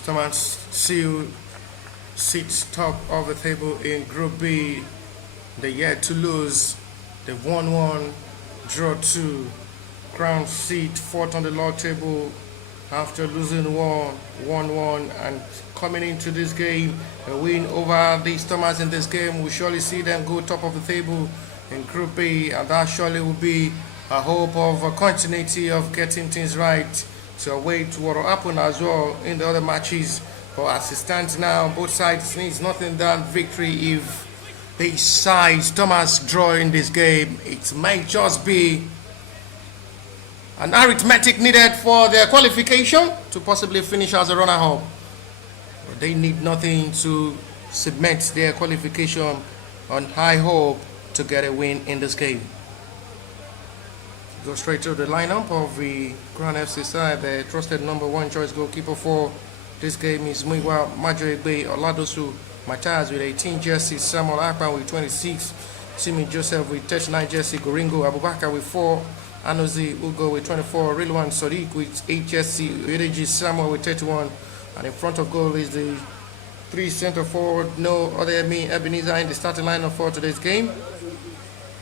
Thomas still sits top of the table in Group B. They yet to lose. They've won one, draw two, crown seat fourth on the log table after losing one, won one, and coming into this game, a win over the Stormers in this game will surely see them go top of the table in Group B, and that surely will be a hope of a continuity of getting things right to await what will happen as well in the other matches. But as it stands now, both sides needs nothing than victory. If the sides Thomas draw in this game, it might just be an arithmetic needed for their qualification to possibly finish as a runner-up. But they need nothing to cement their qualification on high hope to get a win in this game. Go straight to the lineup of the Crown FC side. The trusted number one choice goalkeeper for this game is Muiwa Majoegbe Oladosu Matthias with 18 jerseys, Samuel Akpan with 26, Simi Joseph with 39 jerseys, Goringo Abubakar with 4, Anozi Ugo with 24, Rilwan Sadiq with 8 jerseys, Udeji Samuel with 31, and in front of goal is the 3 centre forward, no other Ebenezer in the starting lineup for today's game,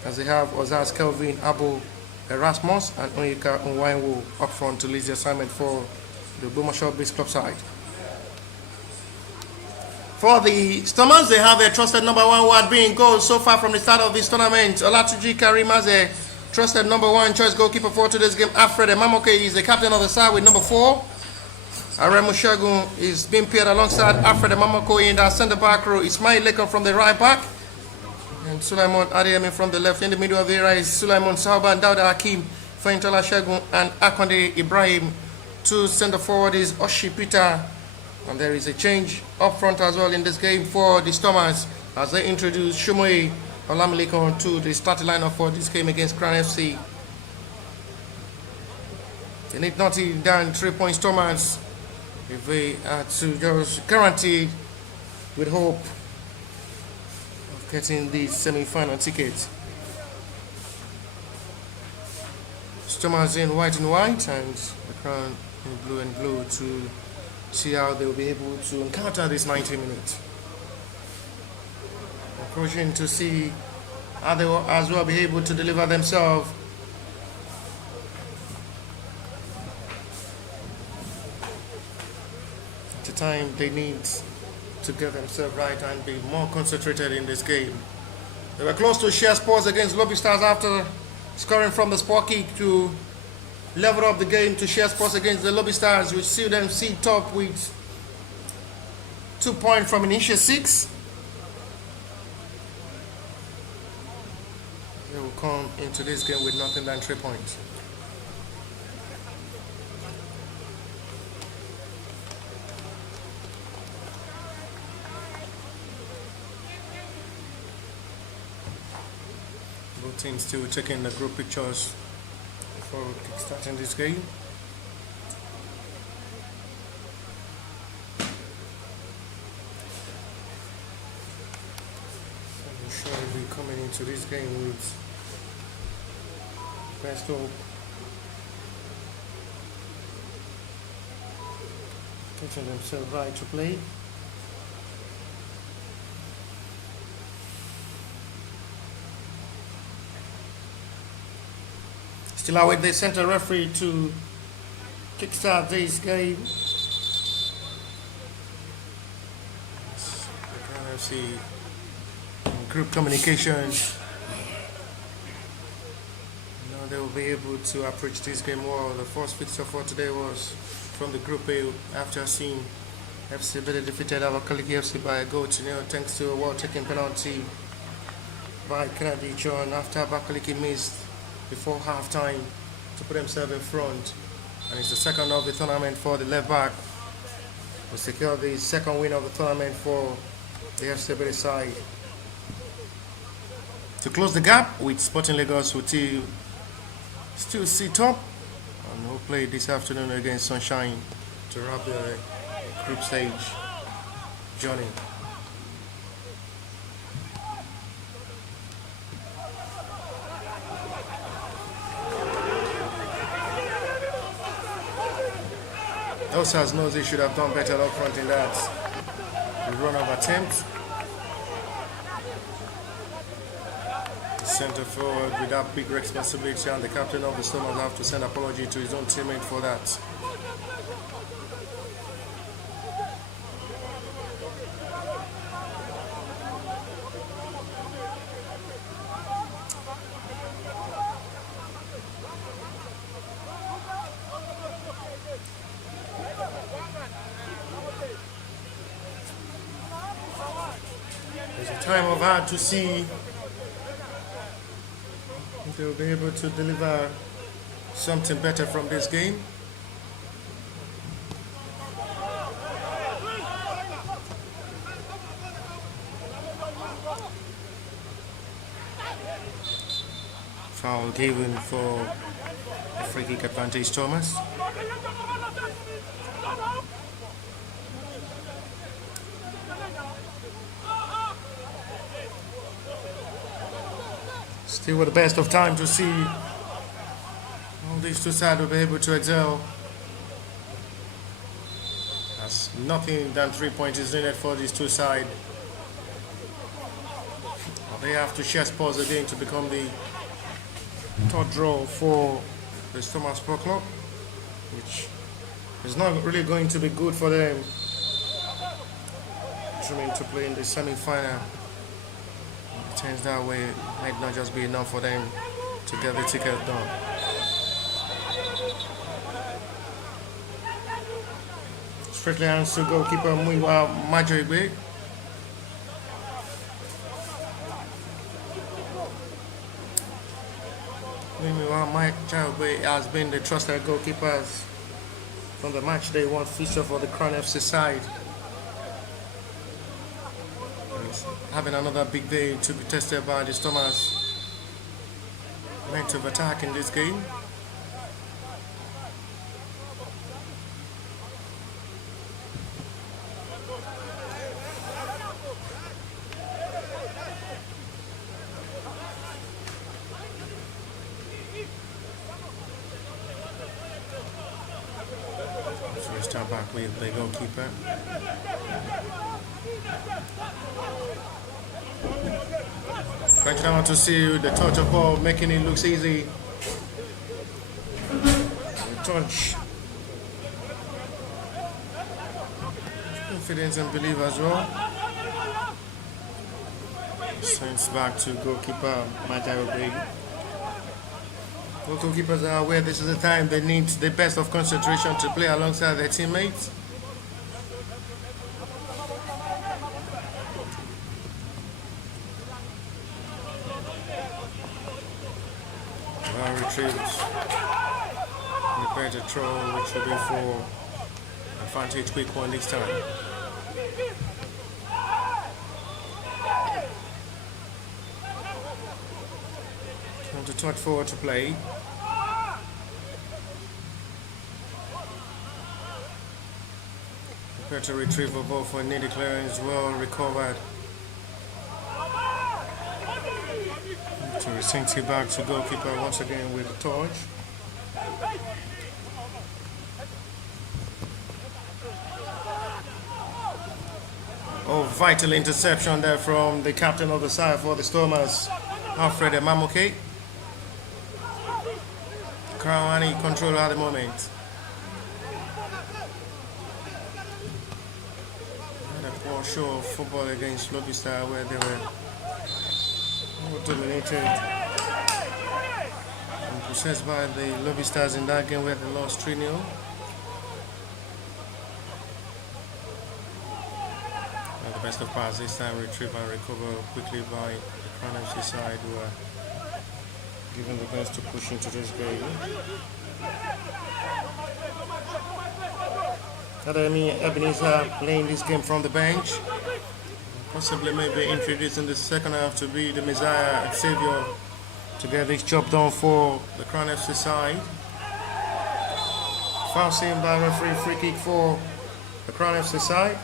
as they have Ozaz Kelvin, Abu Erasmus, and Onyeka Nwainwo up front to lead the assignment for the Bomashaw Base Club side. For the Stormers, they have their trusted number one who had been in goal so far from the start of this tournament. Olatuji Karim as a trusted number one choice goalkeeper for today's game. Alfred Emamoke is the captain of the side with number 4. Aremu Shagun is being paired alongside Alfred Emamoke in that centre back row. Ismail Lekon from the right back. And Sulaiman Adeyemi from the left. In the middle of the area is Sulaiman Sauba and Dauda Hakim, Feintola Shagun and Akonde Ibrahim. 2 centre forward is Oshi Peter. And there is a change up front as well in this game for the Stormers as they introduce Shumoe Olamilekan to the starting lineup for this game against Crown FC. They need nothing than 3 points Stormers if they are to just guarantee with hope of getting the semi-final ticket. Stormers in white and white and the Crown in blue and blue to see how they will be able to encounter this 90 minutes. Approaching to see how they will as well be able to deliver themselves. At the time they need to get themselves right and be more concentrated in this game. They were close to share sports against Lobby Stars after scoring from the spot kick to level up the game to share sports against the Lobby Stars, which see them sit top with 2 points from initial 6. They will come into this game with nothing than 3 points. Both teams still taking the group pictures before kickstarting this game. I'm sure we'll be coming into this game with best hope, getting themselves right to play. Still await the center referee to kickstart this game. We're see group communications. Now they will be able to approach this game well. The first fixture for today was from the Group A after seeing FC Bede defeated Abakaliki FC by a goal to 0 thanks to a well-taken penalty by Kennedy John after Abakaliki missed before half-time to put himself in front, and it's the second of the tournament for the left back. We secure the second win of the tournament for the FC Bede side. To close the gap with Sporting Lagos, who still sit top, and we'll play this afternoon against Sunshine to wrap the group stage journey. Osas knows he should have done better up front in that run of attempt. Center forward with that big responsibility, and the captain of the Stormers have to send apology to his own teammate for that. It's a time of hard to see if they will be able to deliver something better from this game. Foul given for a free kick advantage, Thomas. Still with the best of time to see all these two sides will be able to excel. As nothing than 3 points is needed for these two sides. They have to share spots again to become the third draw for the Stormers Sport Club, which is not really going to be good for them. Trying to play in the semi-final. It turns that way, it might not just be enough for them to get the ticket done. Strictly hands to goalkeeper Muyiwa Majoigbe. Muyiwa Majoigbe has been the trusted goalkeepers from the match day one feature for the Crown FC side. Having another big day to be tested by the Stormers' mental attack in this game. So we start back with the goalkeeper. Right now to see the touch of ball, making it look easy. The touch. Confidence and belief as well. Sends back to goalkeeper Majoigbe. Both goalkeepers are aware this is the time they need the best of concentration to play alongside their teammates. Well retrieved. Prepare to throw, which will be for advantage quick one this time. Time to touch forward to play. Prepare to retrieve a ball for a needy clearance, well recovered. So he sinks it back to goalkeeper once again with the touch. Oh, vital interception there from the captain of the side for the Stormers, Alfred Mamoke. Krawani control at the moment. And a poor show of football against Lobby Star where they were dominated and possessed by the Lobby Stars in that game where they lost 3-0. And the best of pass this time retrieved and recovered quickly by the Crown FC side who are given the best to push into this game. Academy Ebenezer playing this game from the bench. Possibly maybe introduced in the second half to be the Messiah and Savior to get this job done for the Crown FC side. Foul seen by referee, free kick for the Crown FC side.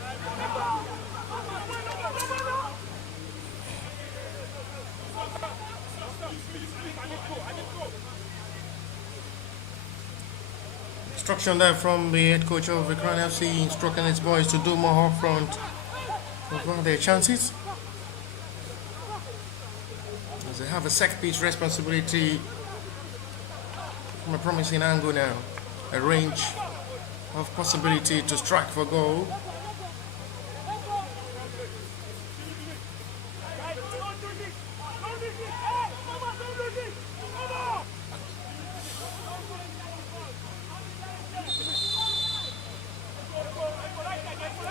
Instruction there from the head coach of the Crown FC, instructing his boys to do more up front to run their chances. As they have a set piece responsibility from a promising angle now, a range of possibility to strike for goal.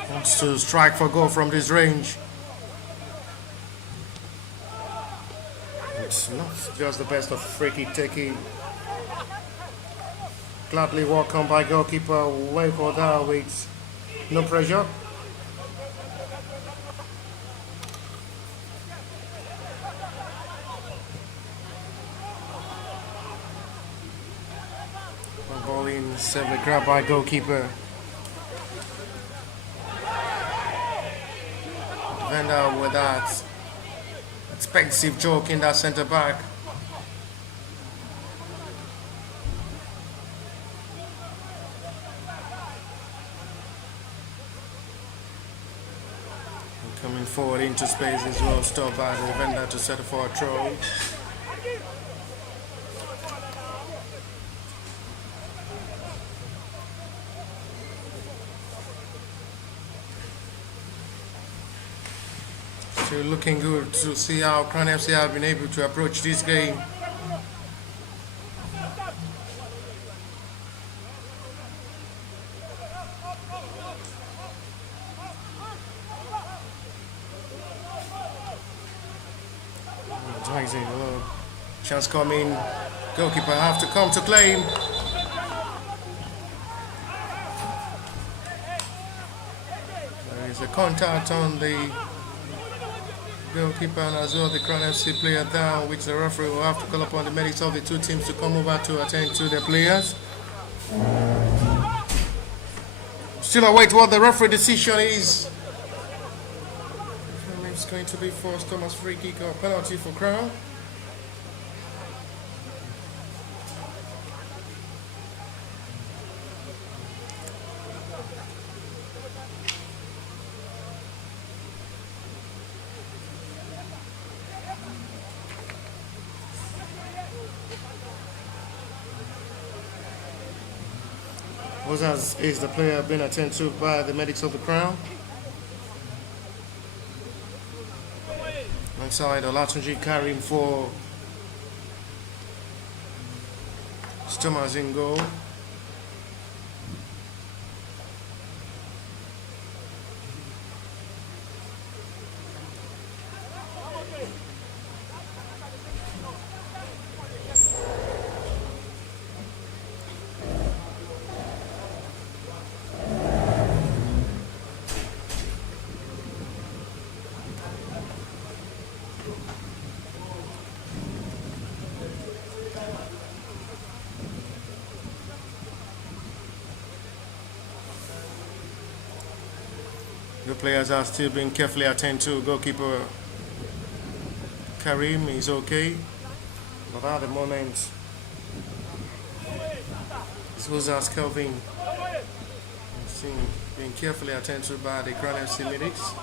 Wants to strike for goal from this range. It's not just the best of free kick taking. Gladly welcomed by goalkeeper Leopold with no pressure. Ball in, safely grabbed by goalkeeper. Venda with that expensive joke in that centre back. And coming forward into space as well, stopped by the Venda to settle for a throw. Still looking good to see how Crown FC have been able to approach this game. Chance coming. Goalkeeper have to come to claim. There is a contact on the goalkeeper and as well the Crown FC player down, which the referee will have to call upon the medics of the two teams to come over to attend to the players. Still await what the referee decision is. It's going to be forced Thomas free kick or penalty for Crown. Wozas is the player being attended to by the medics of the Crown. Alongside Olatunji Karim for Thomas in goal. The players are still being carefully attended to. Goalkeeper Karim is okay, but at the moment, this was as Kelvin being carefully attended to by the Crown FC medics.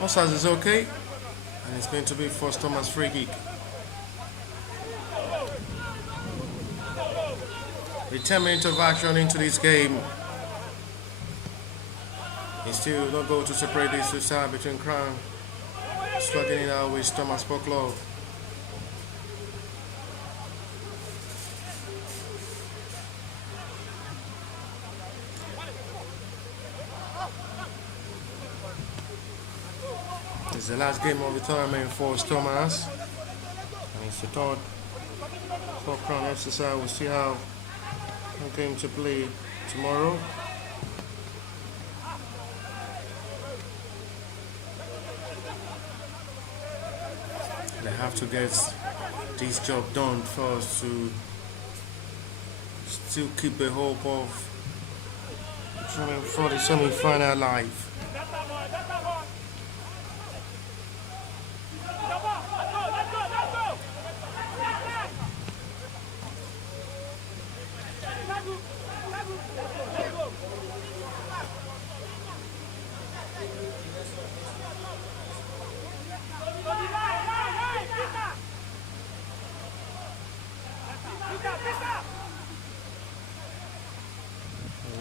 Osas is okay, and it's going to be first Thomas free kick. With 10 minutes of action into this game, it's still no goal to separate this two sides between Crown slugging it out with Thomas Poklov. It's the last game of the tournament for Thomas, and it's the third for Crown FC side. We'll see how A game to play tomorrow. They have to get this job done first to still keep a hope of trying for the semi-final life.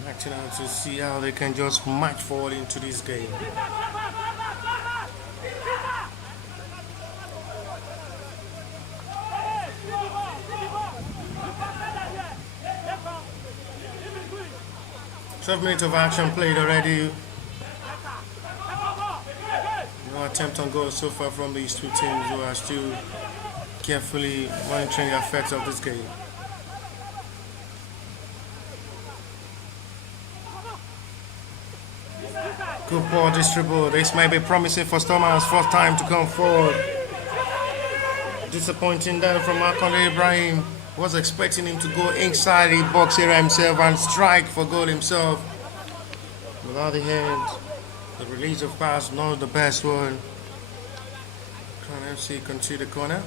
Acting out to see how they can just march forward into this game. "12 minutes of action played already. No attempt on goal so far from these two teams who are still carefully monitoring the effects of this game. Good ball distribute. This may be promising for Stormers' first time to come forward. Disappointing them from Akande Ibrahim. Was expecting him to go inside the box area himself and strike for goal himself. Without the hand, the release of pass, not the best one. Crown FC concede the corner.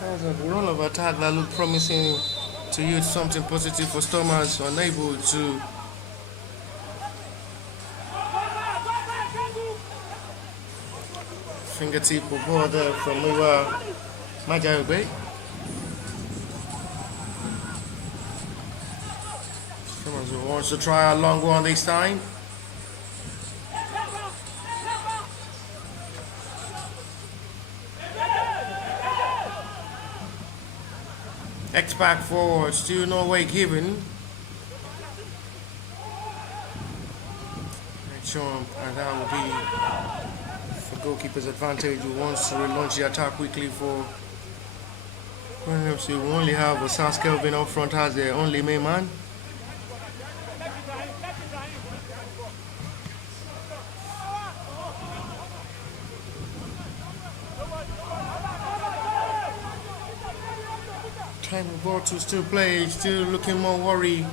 That was a run of attack that looked promising to use something positive for Stormers, unable to fingertip of ball there from Miwa Majaube. Stormers wants to try a long one this time. X-back forward, still no way given. And that will be for goalkeeper's advantage, who wants to relaunch the attack quickly for Crown FC. We only have Osas Kelvin up front as their only main man. Time of ball to still play, still looking more worried.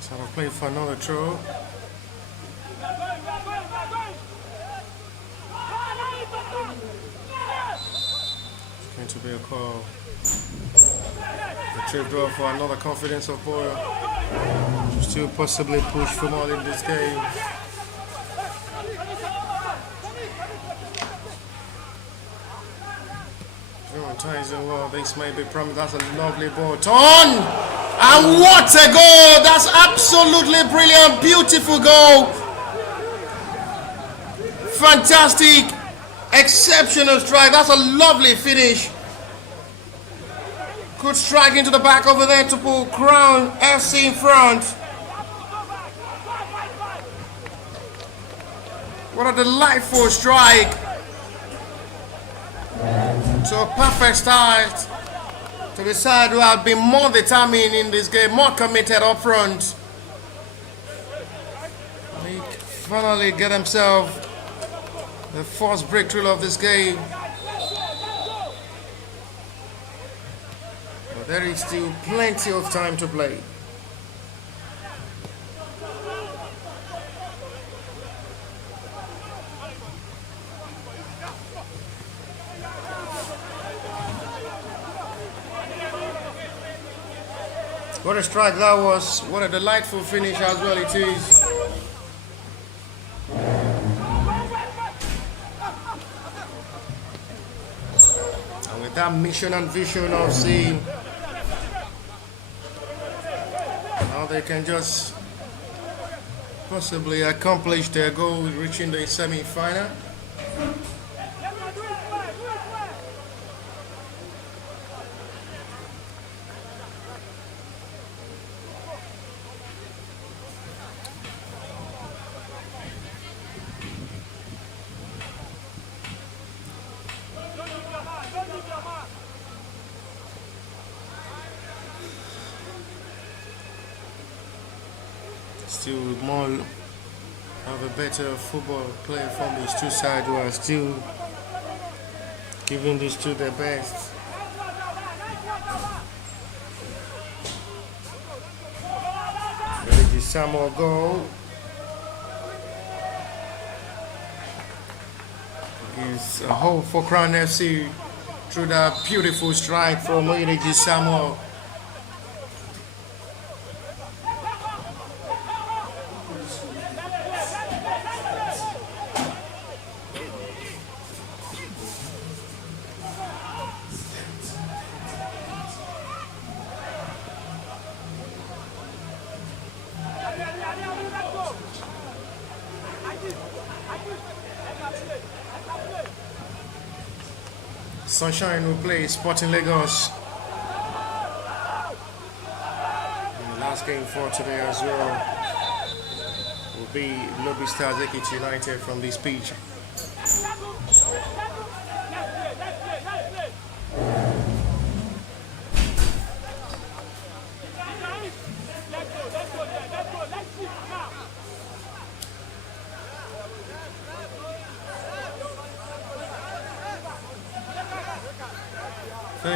So I'll play for another throw. It's going to be a call. Retrieve draw for another confidence of Boyle to still possibly push for more in this game. Tyson, well, this may be promised. That's a lovely ball. Turn! And what a goal! That's absolutely brilliant. Beautiful goal. Fantastic. Exceptional strike. That's a lovely finish. Good strike into the back over there to put Crown FC in front. What a delightful strike. So a perfect start to the side who have been more determined in this game, more committed up front. He finally get himself the first breakthrough of this game. But there is still plenty of time to play. What a strike that was. What a delightful finish as well it is. And with that mission and vision of seeing how they can just possibly accomplish their goal with reaching the semi-final. Still more of a better football player from these two sides who are still giving these two their best. Ready Samuel goal. Is a hope for Crown FC through that beautiful strike from Oyedeji Samuel. Sunshine will play Sporting Lagos in the last game for today as well. Will be Lobby Stars Ekiti United from this pitch.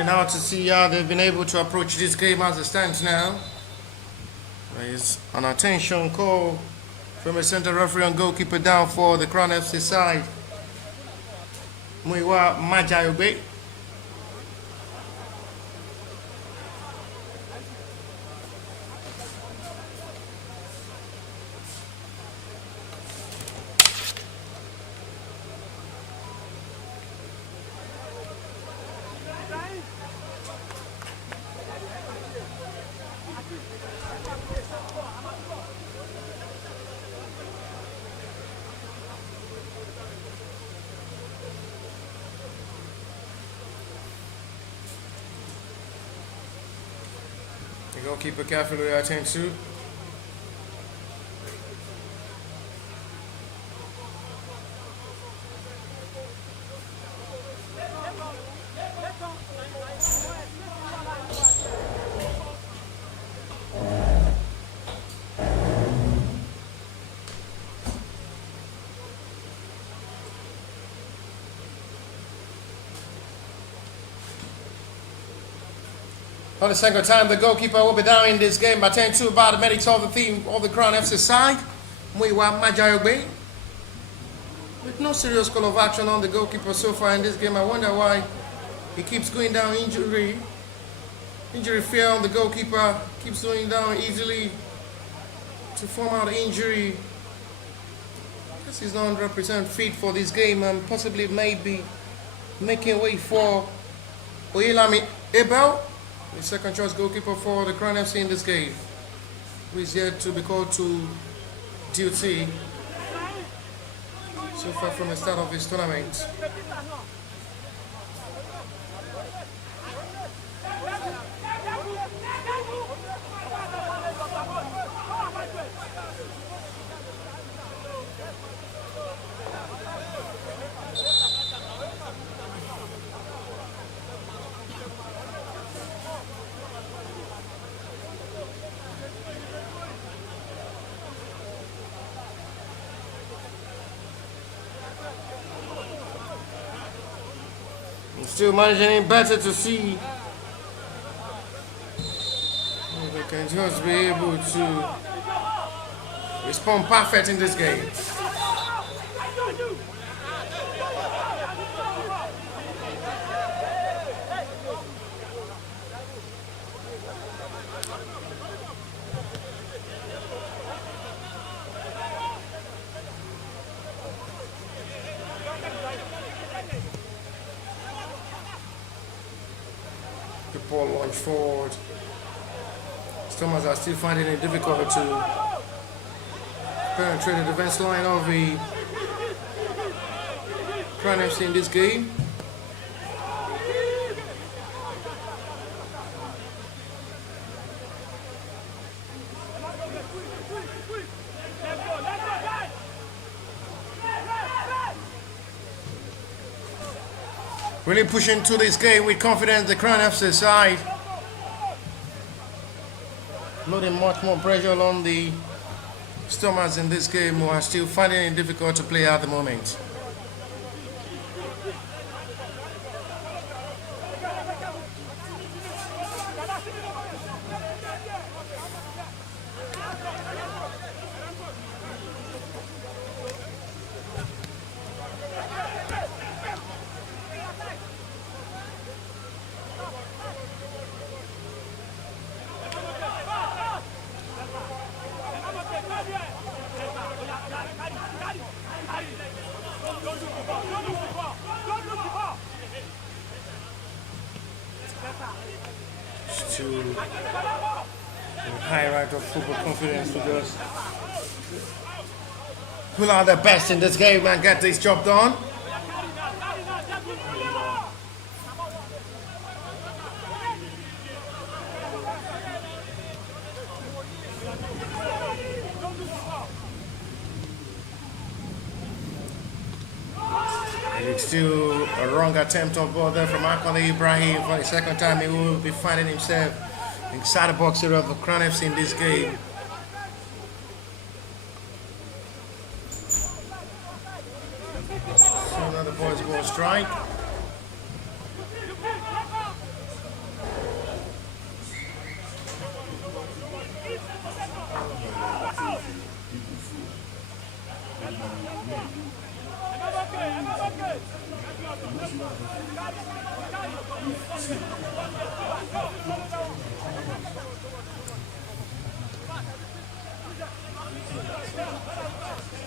Now to see how they've been able to approach this game as it stands now. There is an attention call from a center referee and goalkeeper down for the Crown FC side. Muiwa Majayobe. The goalkeeper carefully attend to. For the second time, the goalkeeper will be down in this game by 10-2 by the medics of the team of the Crown FC side. Muiwa Majayobe. With no serious call of action on the goalkeeper so far in this game, I wonder why he keeps going down injury. Injury fear on the goalkeeper, keeps going down easily to form out injury. I guess he's not 100% fit for this game and possibly maybe making way for Oyelami Ebel, the second choice goalkeeper for the Crown FC in this game, who is yet to be called to duty so far from the start of this tournament. Still managing it better to see if they can just be able to respond perfect in this game. The ball launch forward. Stormers are still finding it difficult to penetrate the defense line of the Crown FC in this game. Really pushing to this game with confidence, the Crown FC side. Loading much more pressure on the Stormers in this game who are still finding it difficult to play at the moment. To high rate of football confidence to just pull out the best in this game and get this job done. It's still a wrong attempt on ball there from Akoli Ibrahim. For the second time, he will be finding himself inside the box area of the Crown FC in this game. So another boys' ball strike.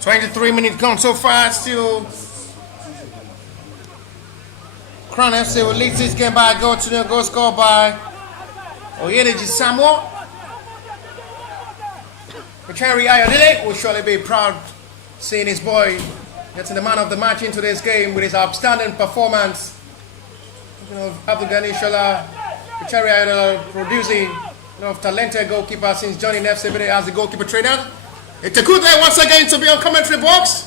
"23 minutes gone so far, still Crown FC will lead this game by a goal to the goal scored by Oyedeji Samuel. Richari Ayodele will surely be proud seeing his boy getting the man of the match into this game with his outstanding performance. Abdul Ghani Shola, Richari Ayodele producing talented goalkeeper since joining FC Bide as the goalkeeper trainer. It's a good day once again to be on commentary box.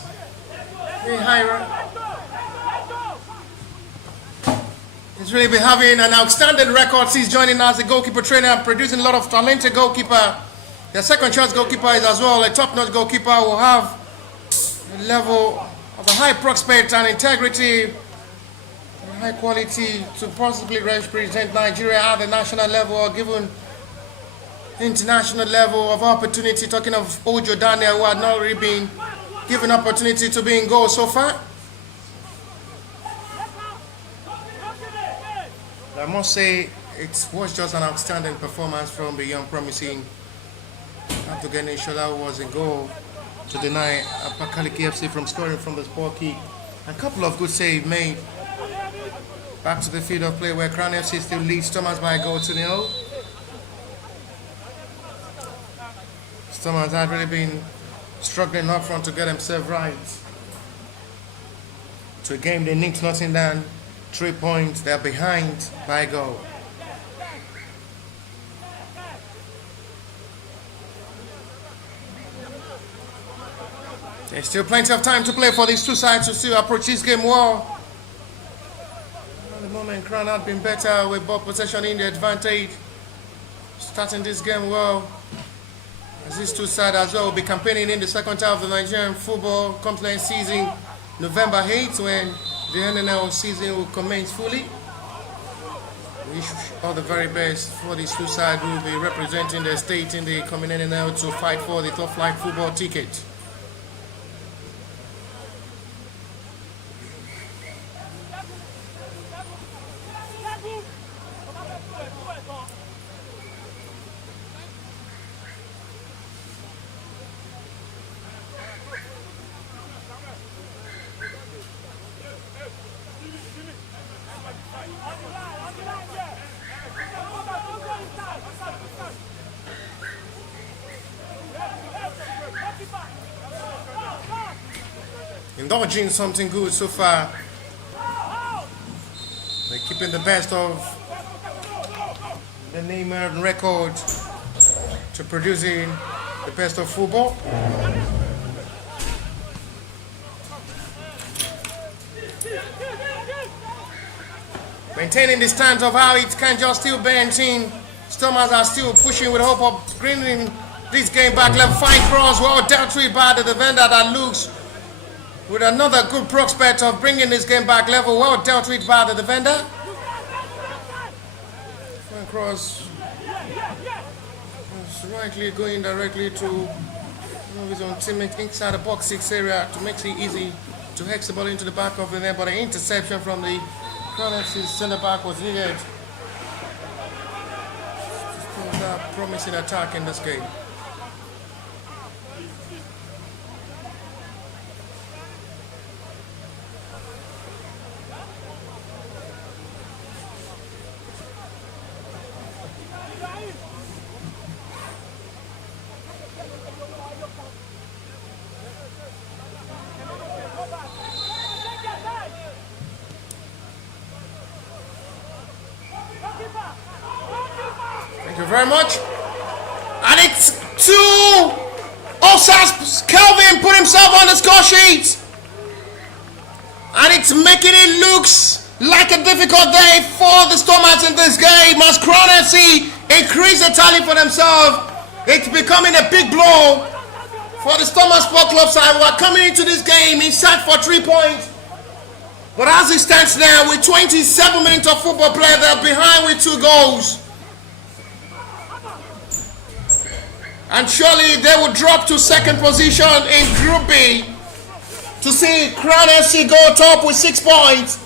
He's really been having an outstanding record since joining as the goalkeeper trainer and producing a lot of talented goalkeeper. The second choice goalkeeper is as well a top-notch goalkeeper who will have a level of a high prospect and integrity and high quality to possibly represent Nigeria at the national level or given international level of opportunity. Talking of Ojo Daniel, who had not really been given opportunity to be in goal so far. I must say it was just an outstanding performance from the young promising Abdul Ghani Shola, who was in goal to deny Abakaliki FC from scoring from the sport kick. A couple of good saves made. Back to the field of play where Crown FC still leads Stormers by a goal to 0. Stormers had really been struggling up front to get themselves right. To a game they nicked nothing down. 3 points, they're behind by a goal. There's still plenty of time to play for these two sides to still approach this game well. At the moment, Crown had been better with ball possession in the advantage. Starting this game well. As these two sides as well will be campaigning in the second half of the Nigerian football competition season, November 8th, when the NNL season will commence fully. We wish all the very best for these two sides who will be representing their state in the coming NNL to fight for the top flight football ticket. Indulging something good so far. They're keeping the best of the Neymar record to producing the best of football. Maintaining the stance of how it can just still benching. Stormers are still pushing with hope of bringing This game back left, fine cross, well dealt with by the defender that looks with another good prospect of bringing this game back level, well dealt with by the defender. Fine cross, it's rightly going directly to his own teammate inside the box 6 area to make it easy to hex the ball into the back of the net, but an interception from the Crown FC centre back was needed. Still that promising attack in this game. Thank you very much. And it's 2 offsides. Kelvin put himself on the score sheet. And it's making it looks like a difficult day for the Stormers in this game. As Crown FC increase the tally for themselves, it's becoming a big blow for the Stormers Sport Club side. We're coming into this game in search for 3 points. But as it stands now, with 27 minutes of football play, they're behind with 2 goals. And surely they will drop to second position in Group B to see Crown FC go top with 6 points.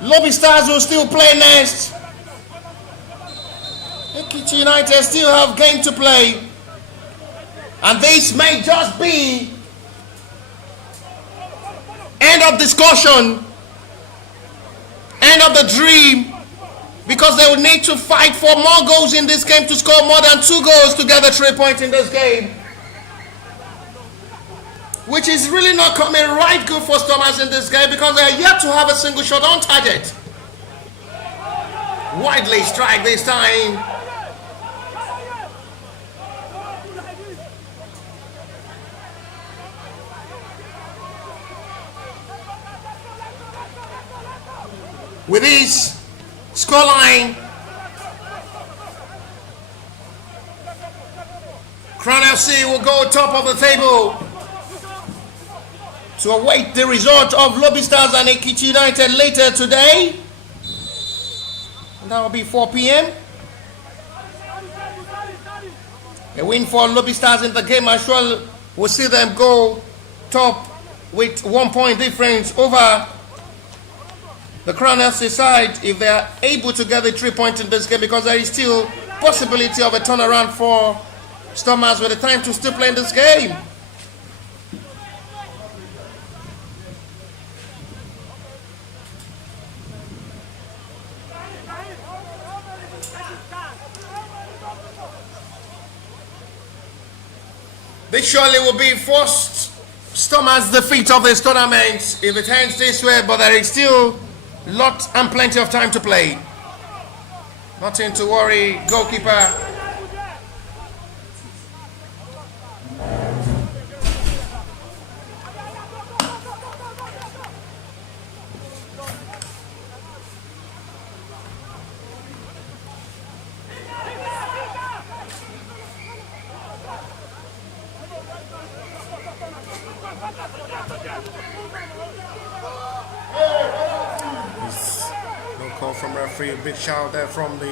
Lobby Stars will still play next. Ekiti United still have game to play. And this may just be end of discussion, end of the dream, because they will need to fight for more goals in this game to score more than 2 goals to get the 3 points in this game, which is really not coming right good for Stormers in this game because they are yet to have a single shot on target. Widely strike this time. With this scoreline, Crown FC will go top of the table to await the result of Lobby Stars and Ekiti United later today. And that will be 4 p.m. A win for Lobby Stars in the game as well will see them go top with 1 point difference over the Crown FC side if they are able to get the 3 points in this game, because there is still possibility of a turnaround for Stormers with the time to still play in this game. This surely will be first Stormers' defeat of this tournament if it ends this way, but there is still lot and plenty of time to play. Nothing to worry, goalkeeper. Call from referee, a big shout there from the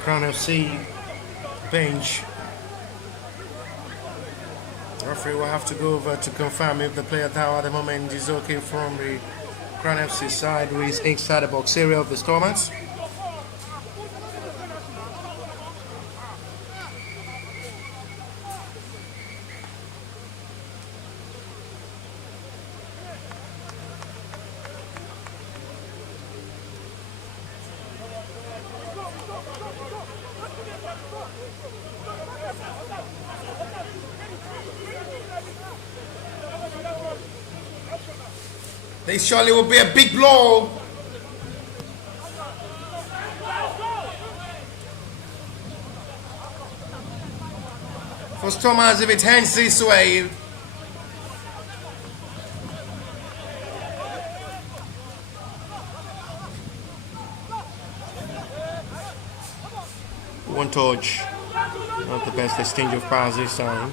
Crown FC bench. The referee will have to go over to confirm if the player down at the moment is okay from the Crown FC side, who is inside the box area of the Stormers. This surely will be a big blow. For Stormers if it ends this way. One touch. Not the best exchange of pass this time.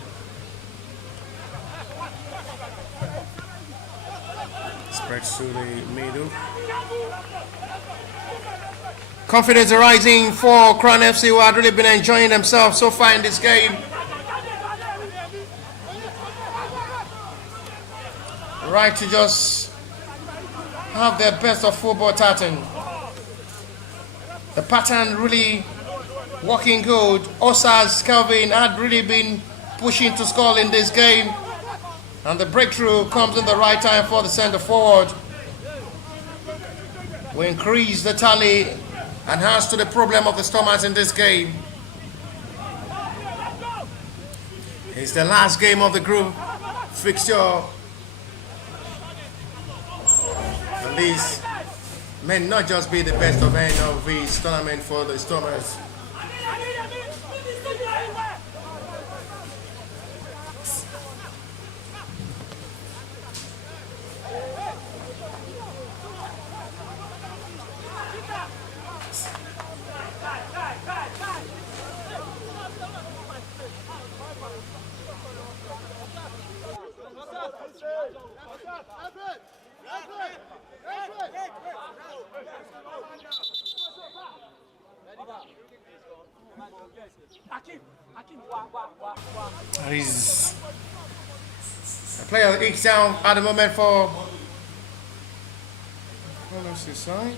Spreads to the middle. Confidence arising for Crown FC, who had really been enjoying themselves so far in this game. Right to just have their best of football pattern. The pattern really working good. Osas Kelvin had really been pushing to score in this game. And the breakthrough comes in the right time for the centre forward. We increase the tally and adds to the problem of the Stormers in this game. It's the last game of the group fixture. And this may not just be the best of end of this tournament for the Stormers. He's a player that ekes down at the moment for LFC side.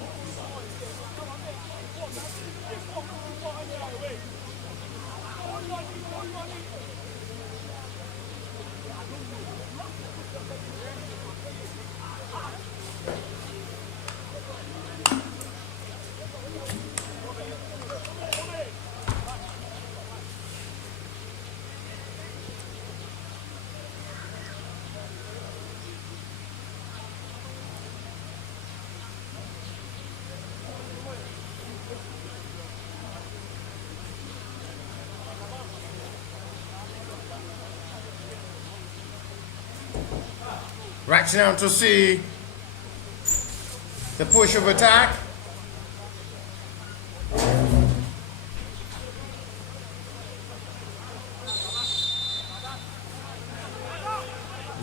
Right now to see the push of attack.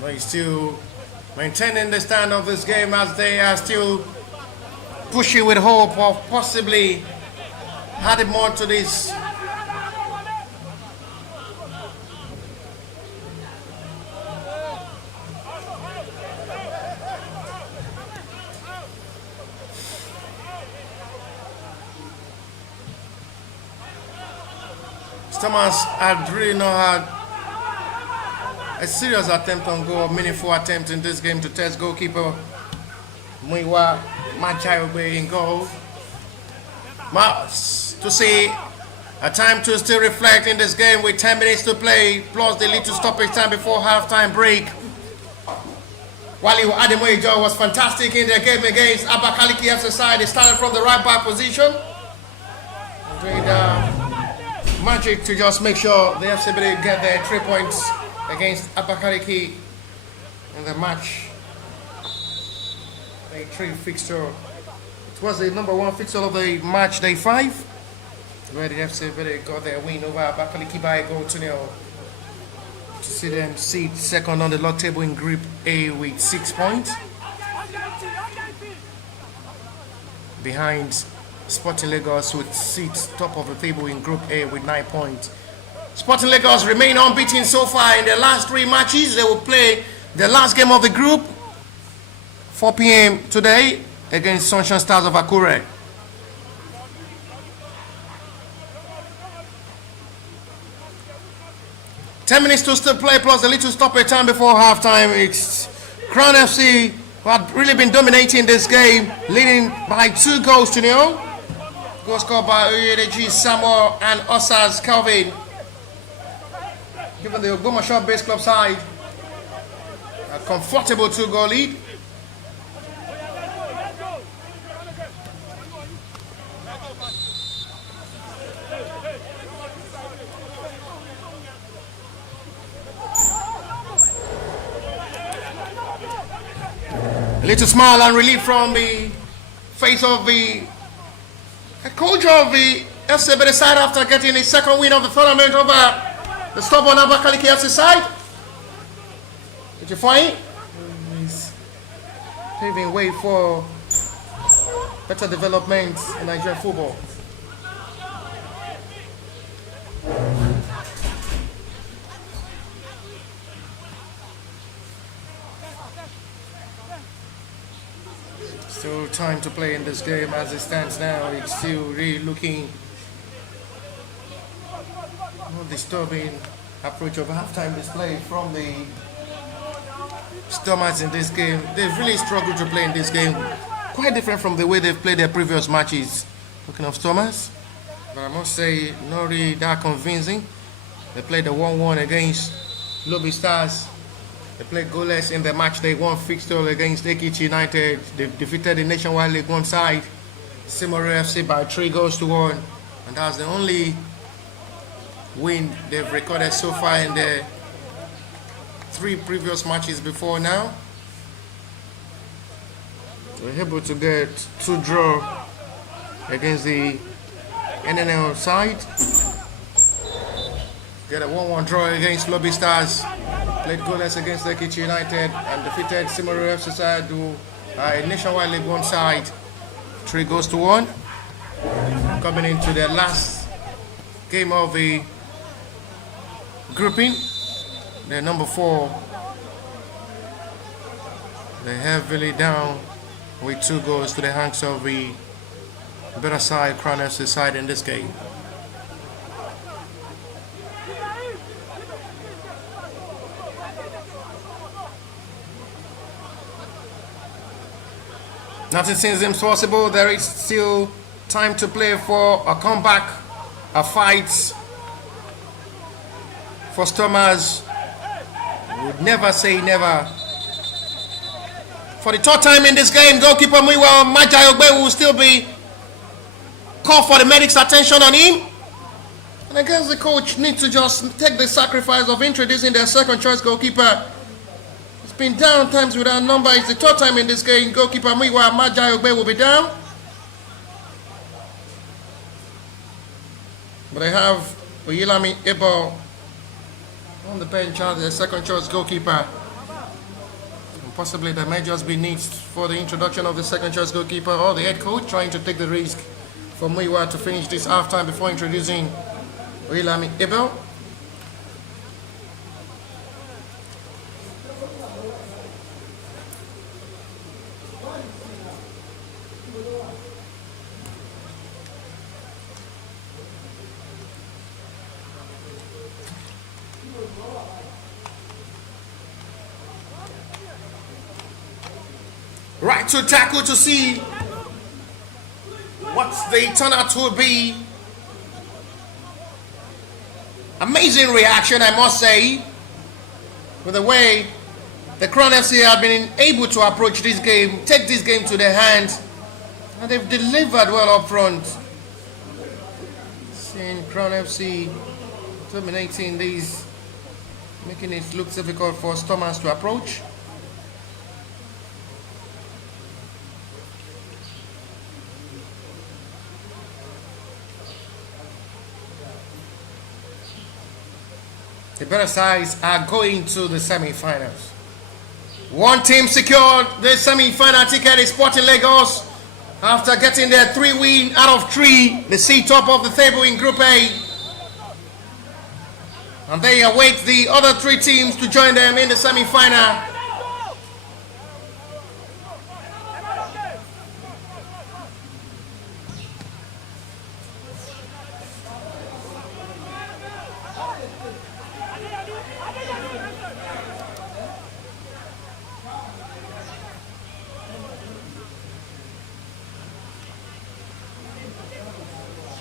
But he's still maintaining the stand of this game as they are still pushing with hope of possibly adding more to this. Thomas had really not had a serious attempt on goal, a meaningful attempt in this game to test goalkeeper Muiwa Machayobe in goal. But to see a time to still reflect in this game with 10 minutes to play, plus the little stoppage time before halftime break. Wally Ademoyejo was fantastic in the game against Abakaliki FC side. He started from the right back position. Magic to just make sure the FCB get their 3 points against Abakaliki in the match. Day 3 fixture. It was the number 1 fixture of the match, day 5, where the FCB got their win over Abakaliki by a goal to nil. To see them sit second on the log table in Group A with 6 points. Behind Sporting Lagos, which sits top of the table in Group A with 9 points. Sporting Lagos remain unbeaten so far in the last 3 matches. They will play the last game of the group 4 p.m. today against Sunshine Stars of Akure. Ten minutes to still play plus a little stoppage time before halftime. It's Crown FC who had really been dominating this game, leading by 2 goals to nil. Goal scored by Oyedeji Samuel and Osas Kelvin. Given the Ogbomoso Base Club side a comfortable 2-goal lead. A little smile and relief from the face of the coach of the FC by the side after getting a second win of the tournament over the stubborn Abakaliki FC side. Did you find? He's paving way for better development in Nigerian football. Still time to play in this game as it stands now. It's still really looking more disturbing approach of halftime display from the Stormers in this game. They've really struggled to play in this game. Quite different from the way they've played their previous matches. Looking of Stormers. But I must say, not really that convincing. They played the 1-1 against Lobby Stars. They played goalless in the match day one fixture against Ekiti United. They defeated the Nationwide League 1 side, Simoro FC, by 3-1. And that's the only win they've recorded so far in the 3 previous matches before now. We're able to get 2 draw against the NNL side. Get a 1-1 draw against Lobby Stars. Played goalless against Ekiti United and defeated Simoro FC side, who are a Nationwide League 1 side, 3-1. Coming into the last game of the grouping, they're number 4. They're heavily down with 2 goals to the hands of the better side, Crown FC side in this game. Nothing seems impossible. There is still time to play for a comeback, a fight for Stormers. Would never say never. For the 3rd time in this game, goalkeeper Muyiwa Majayogbe will still be called for the medics' attention on him. And I guess the coach needs to just take the sacrifice of introducing their second choice goalkeeper. It's been down times without number. It's the 3rd time in this game. Goalkeeper Muyiwa Majayogbe will be down. But they have Oyelami Ebo on the bench as the second choice goalkeeper. And possibly there may just be needs for the introduction of the second choice goalkeeper or the head coach trying to take the risk for Muyiwa to finish this halftime before introducing Oyelami Ebo. Right to tackle to see what the turnout will be. Amazing reaction, I must say, with the way the Crown FC have been able to approach this game, take this game to their hands, and they've delivered well up front. Seeing Crown FC dominating these, making it look difficult for Stormers to approach. The better sides are going to the semi-finals. One team secured the semi-final ticket is Sporting Lagos after getting their 3 win out of 3. They sit top of the table in Group A. And they await the other 3 teams to join them in the semi-final.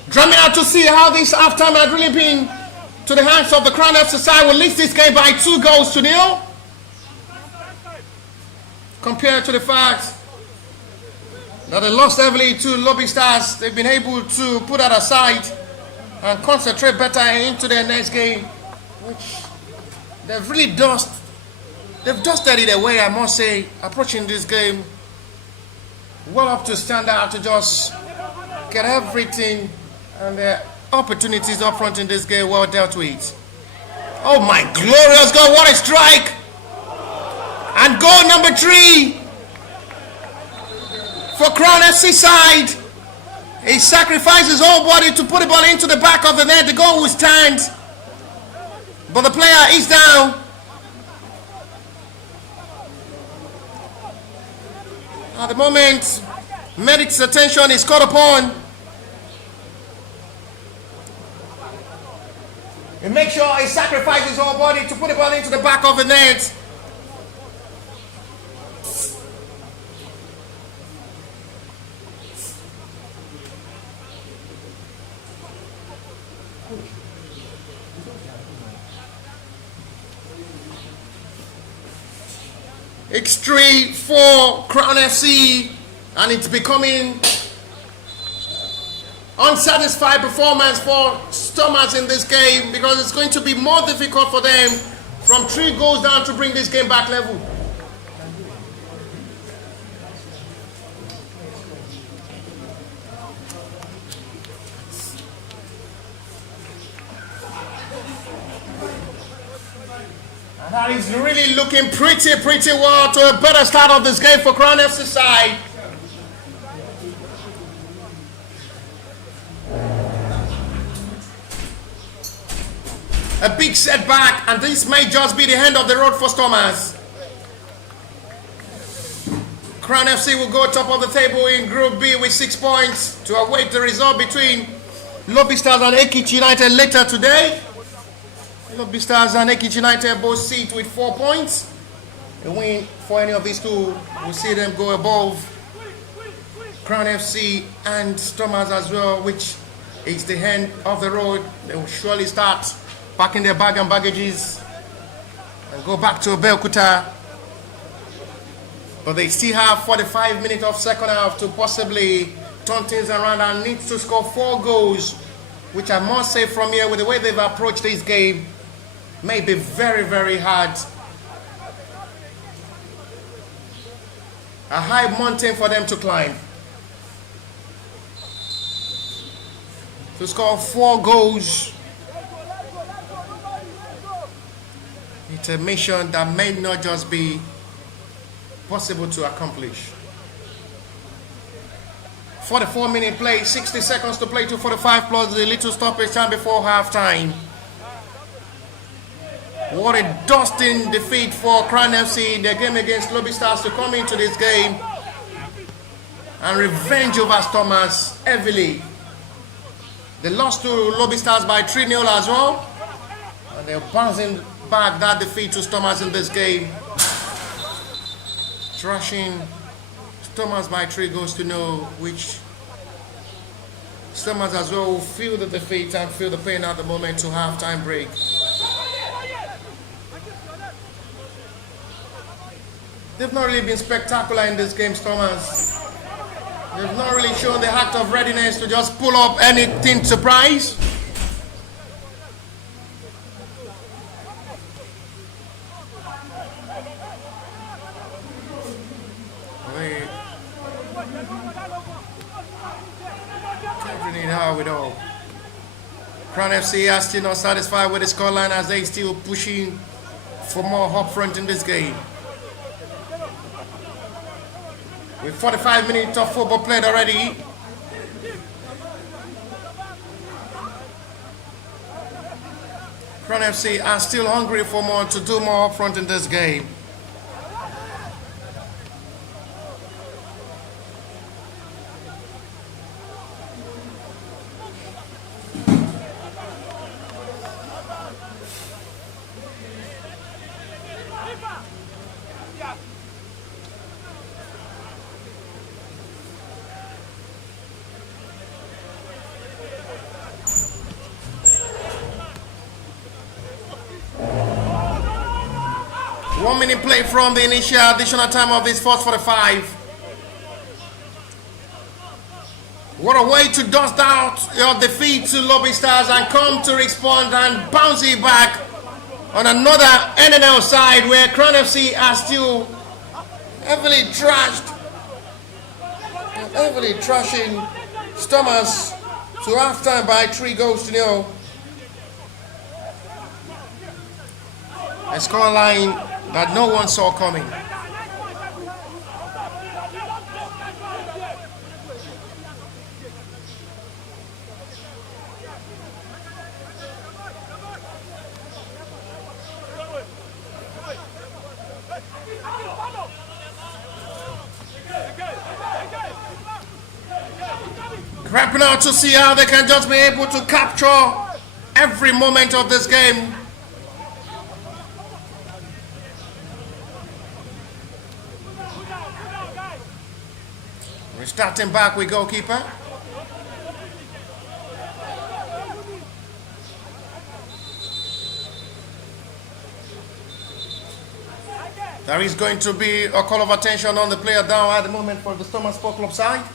Drumming out to see how this halftime had really been to the hands of the Crown FC side. Will lead this game by 2-0 compared to the fact that they lost heavily to Lobby Stars. They've been able to put that aside and concentrate better into their next game, which they've really dusted it away, I must say, approaching this game well up to standard to just get everything And the opportunities up front in this game well dealt with. Oh my glorious God, what a strike! And goal number 3 for Crown FC side. He sacrifices his whole body to put the ball into the back of the net. The goal will stand, but the player is down. At the moment, medic's attention is called upon. He makes sure he sacrifices his whole body to put the ball into the back of the net. X3 for Crown FC, and it's becoming unsatisfied performance for Stormers in this game, because it's going to be more difficult for them from 3 goals down to bring this game back level. And that is really looking pretty well to a better start of this game for Crown FC side. A big setback, and this may just be the end of the road for Stormers. Crown FC will go top of the table in Group B with 6 points to await the result between Lobby Stars and Ekiti United later today. Lobby Stars and Ekiti United both sit with 4 points. A win for any of these two will see them go above Crown FC and Stormers as well, which is the end of the road. They will surely start packing their bag and baggages and go back to Abeokuta. But they still have 45 minutes of second half to possibly turn things around and need to score 4 goals, which I must say from here, with the way they've approached this game, may be very hard. A high mountain for them to climb. To score 4 goals, it's a mission that may not just be possible to accomplish. 44-minute play, 60 seconds to play, 2:45 plus the little stoppage time before halftime. What a dusting defeat for Crown FC in their game against Lobby Stars to come into this game and revenge over Stormers heavily. They lost to Lobby Stars by 3-0 as well, and they're bouncing back that defeat to Stormers in this game, thrashing Stormers by 3-0, which Stormers as well will feel the defeat and feel the pain at the moment to halftime break. They've not really been spectacular in this game, Stormers. They've not really shown the act of readiness to just pull up anything surprise. Crown FC are still not satisfied with the scoreline as they still pushing for more up front in this game. With 45 minutes of football played already, Crown FC are still hungry for more, to do more up front in this game. Minute play from the initial additional time of this first 45. What a way to dust out your defeat to Lobby Stars and come to respond and bounce it back on another NNL side where Crown FC are still heavily trashed, heavily trashing Stormers to halftime by 3 goals to 0. A scoreline that no one saw coming. Wrapping out to see how they can just be able to capture every moment of this game. We're starting back with goalkeeper. There is going to be a call of attention on the player down at the moment for the Stormers Sport Club side.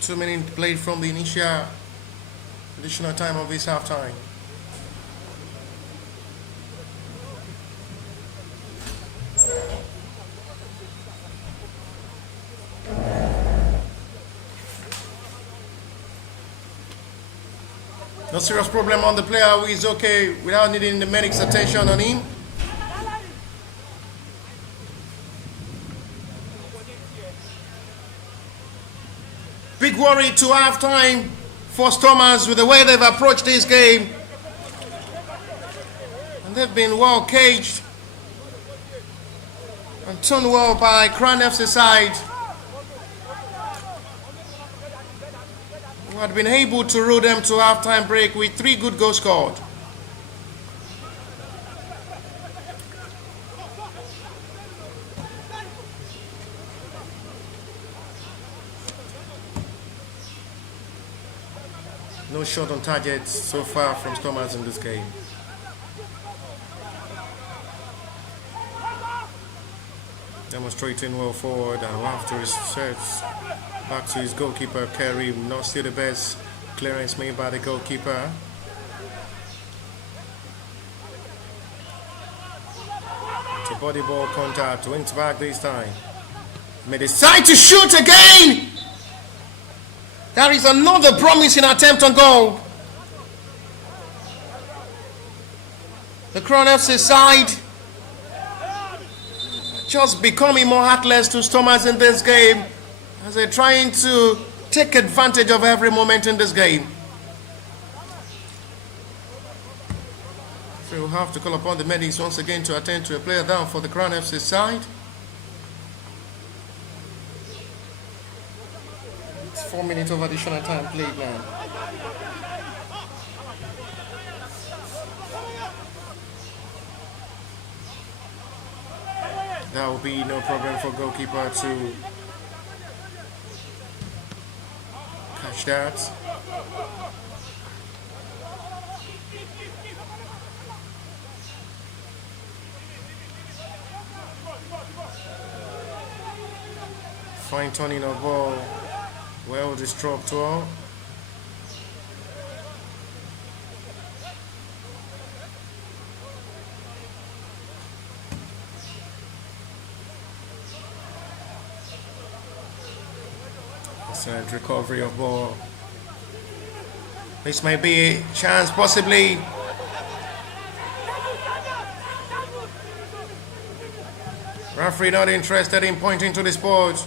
2 minutes played from the initial additional time of this halftime. No serious problem on the player who is okay without needing the medic's attention on him. Big worry to halftime for Stormers with the way they've approached this game. And they've been well caged and turned well by Crown FC side, who had been able to roll them to halftime break with 3 good goals scored. No shot on target so far from Stormers in this game. Demonstrating well forward and after his search back to his goalkeeper Karim. Not still the best clearance made by the goalkeeper. It's a body ball contact, went back this time. May decide to shoot again! There is another promising attempt on goal. The Crown FC side just becoming more heartless to Stormers in this game as they're trying to take advantage of every moment in this game. So we'll have to call upon the medics once again to attend to a player down for the Crown FC side. 4 minutes of additional time played now. There will be no problem for goalkeeper to catch that. Fine turning of ball. Well disturbed to all. Excellent recovery of ball. This may be a chance possibly. Referee not interested in pointing to the sport.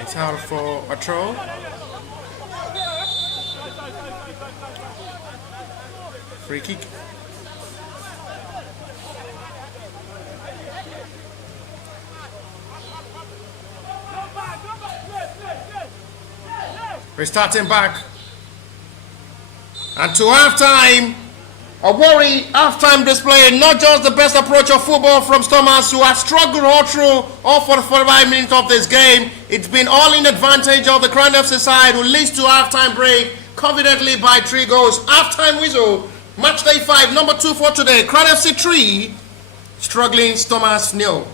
It's out for a throw. Free kick. We're starting back. And to halftime, a worry halftime display, not just the best approach of football from Stormers, who have struggled all through all 45 minutes of this game. It's been all in advantage of the Crown FC side, who leads to halftime break confidently by 3 goals. Halftime whistle, match day 5, number 2 for today. Crown FC 3, struggling Stormers 0.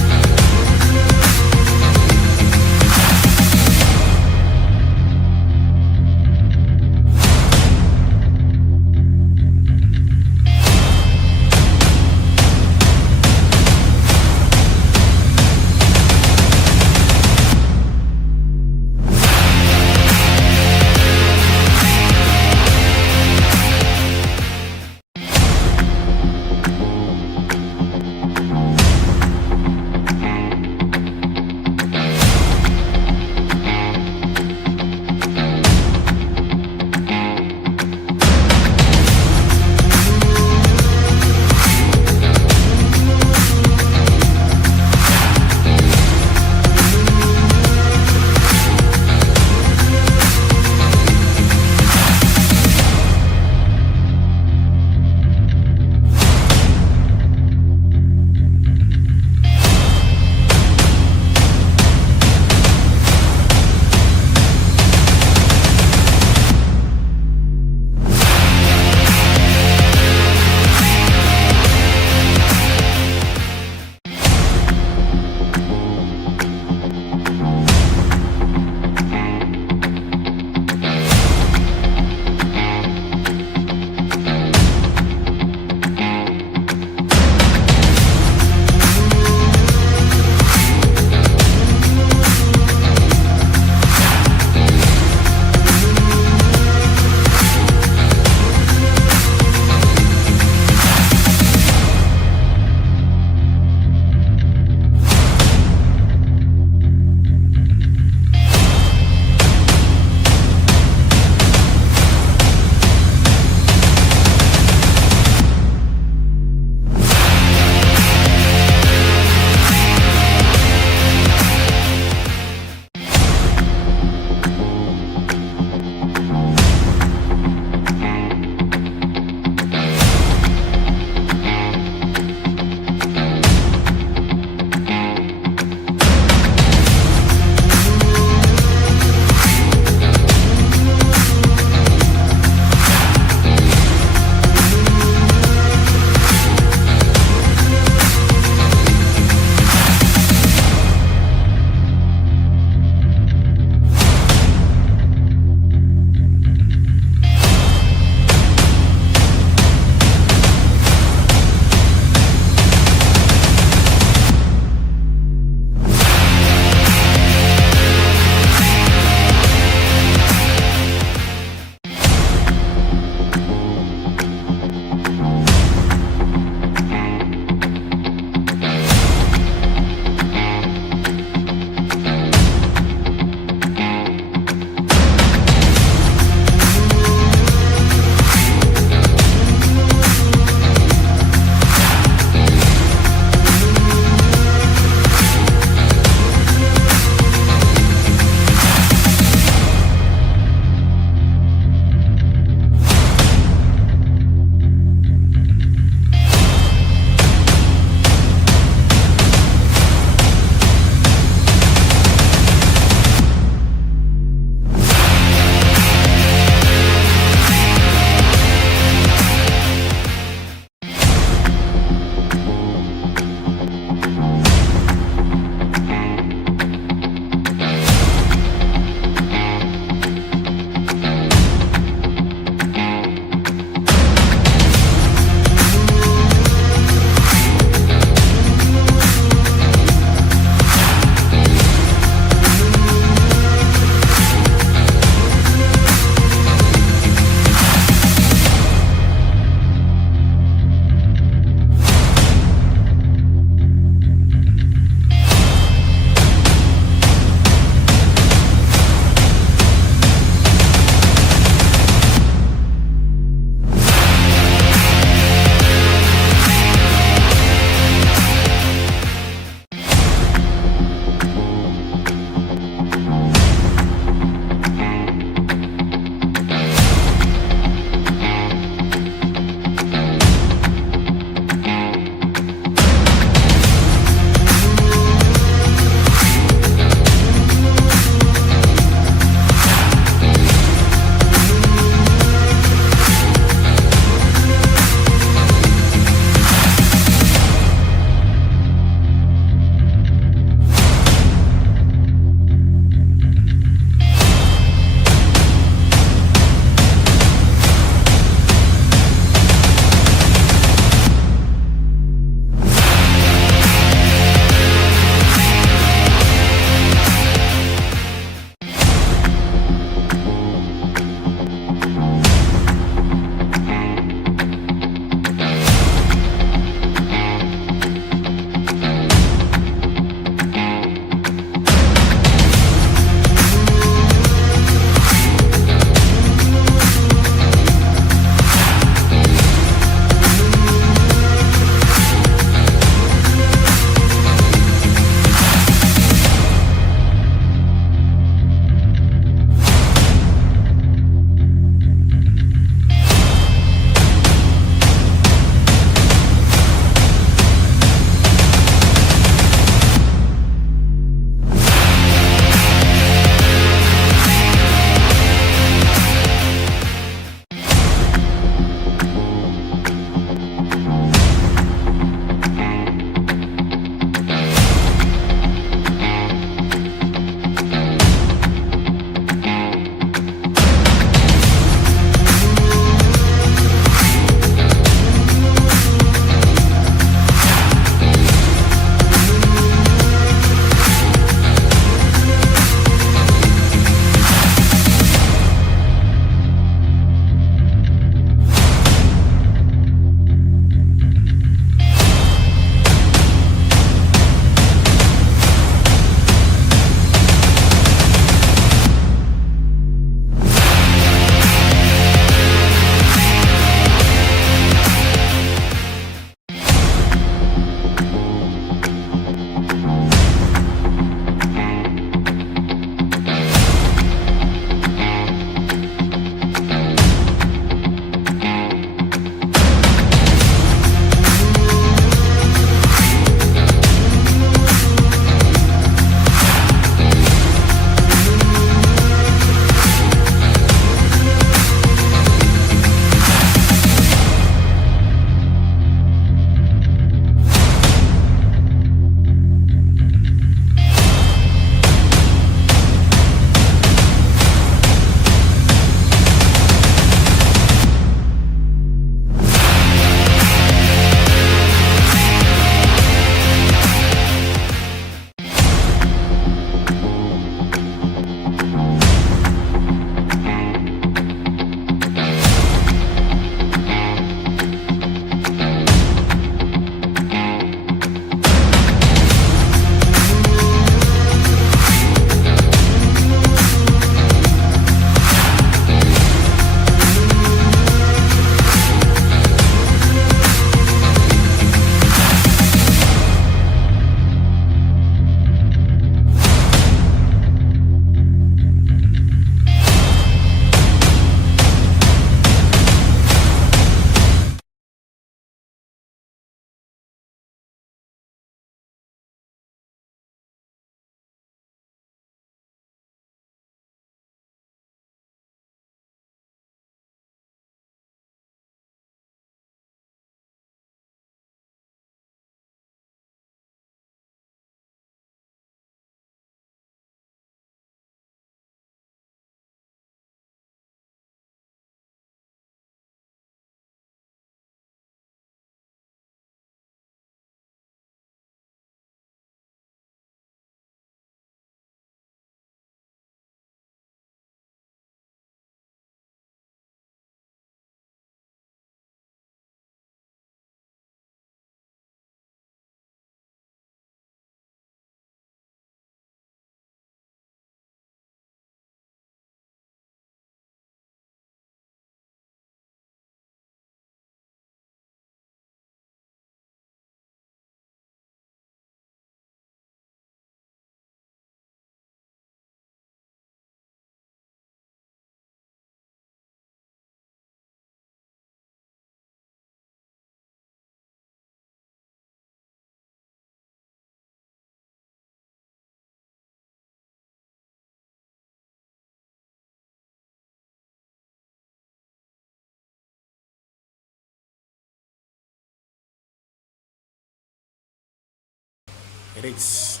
It is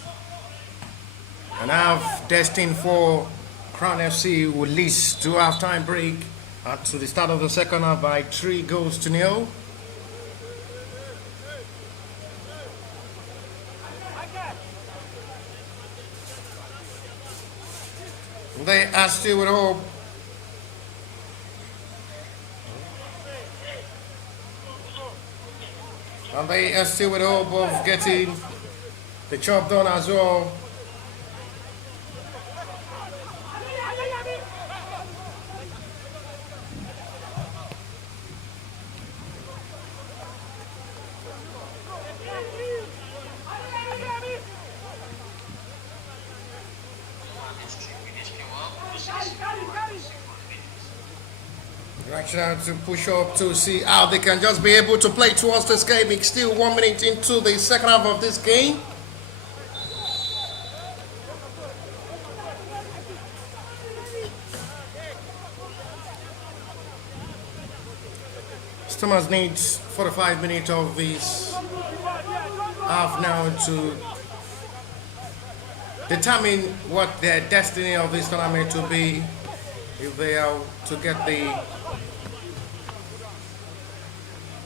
an half destined for Crown FC, who leads to halftime break to the start of the second half by 3 goals to 0. They are still with hope. And they are still with hope of getting the job done as well. Right now to push up to see how they can just be able to play towards this game. It's still 1 minute into the second half of this game. Stormers needs 45 minutes of this half now to determine what their destiny of this tournament will be, if they are to get the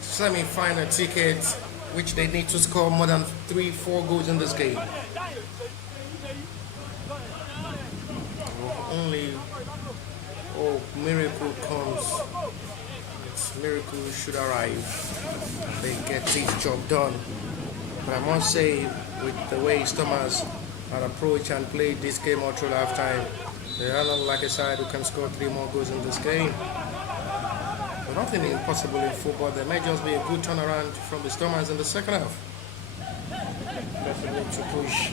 semi-final ticket, which they need to score more than 3-4 goals in this game. Only miracle comes. Miracle should arrive. They get this job done. But I must say, with the way Stormers had approached and played this game all through halftime, they are not like a side who can score 3 more goals in this game. But nothing impossible in football. There may just be a good turnaround from the Stormers in the second half. Definitely to push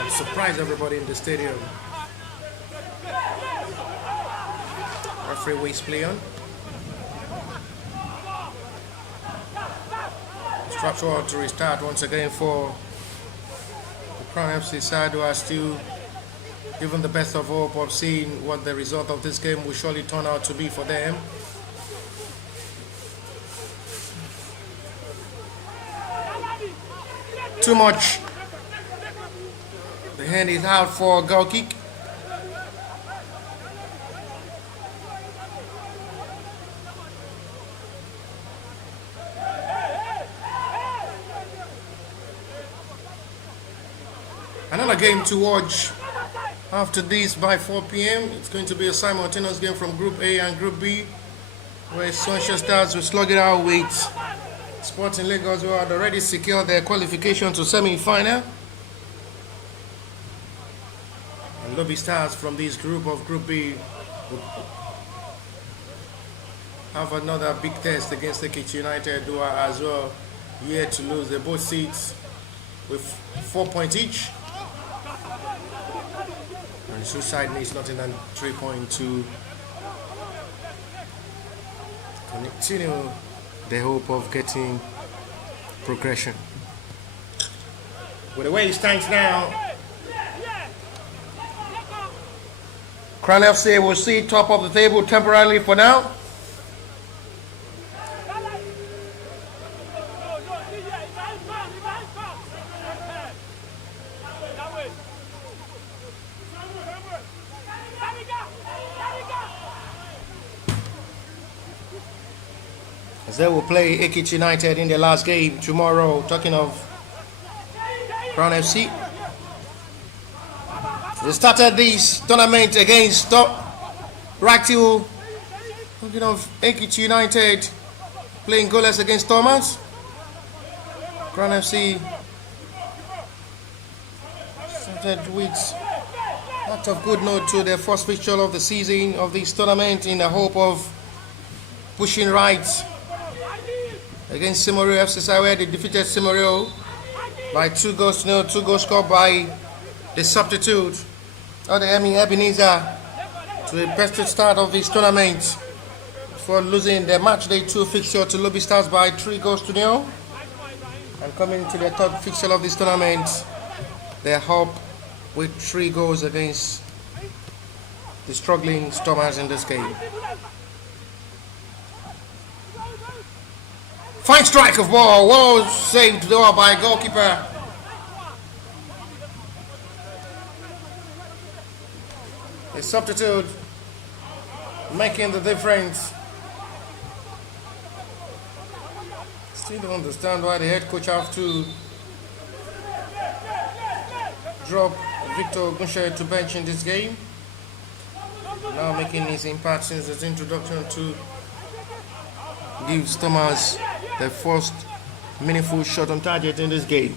and surprise everybody in the stadium. Referee waits play on. Structural to restart once again for the Crown FC side, who are still given the best of hope of seeing what the result of this game will surely turn out to be for them. Too much. The hand is out for a goal kick. Another game to watch after this by 4 p.m. It's going to be a simultaneous game from Group A and Group B, where Sunshine Stars will slug it out with Sporting Lagos, who had already secured their qualification to semi-final. And Lobby Stars from this group of Group B will have another big test against Ekiti United, who are as well yet to lose. They both seats with 4 points each. And Suicide needs nothing than 3 points to continue the hope of getting progression. With the way it stands now, Crown FC will sit top of the table temporarily for now. As they will play Ekiti United in their last game tomorrow. Talking of Crown FC, they started this tournament against Raktil. Talking of Ekiti United playing goalless against Thomas. Crown FC started with a lot of good note to their first fixture of the season of this tournament, in the hope of pushing right against Simorio FC, where they defeated Simorio by 2-0. 2 goals scored by the substitute, Odeyemi Ebenezer, to the best start of this tournament for losing their matchday 2 fixture to Lobby Stars by 3-0. And coming to their third fixture of this tournament, they hope with 3 goals against the struggling Stormers in this game. Fine strike of ball. Well saved though by goalkeeper. A substitute making the difference. Still don't understand why the head coach have to drop Victor Gunshe to bench in this game. Now making his impact since his introduction to give Thomas the first meaningful shot on target in this game.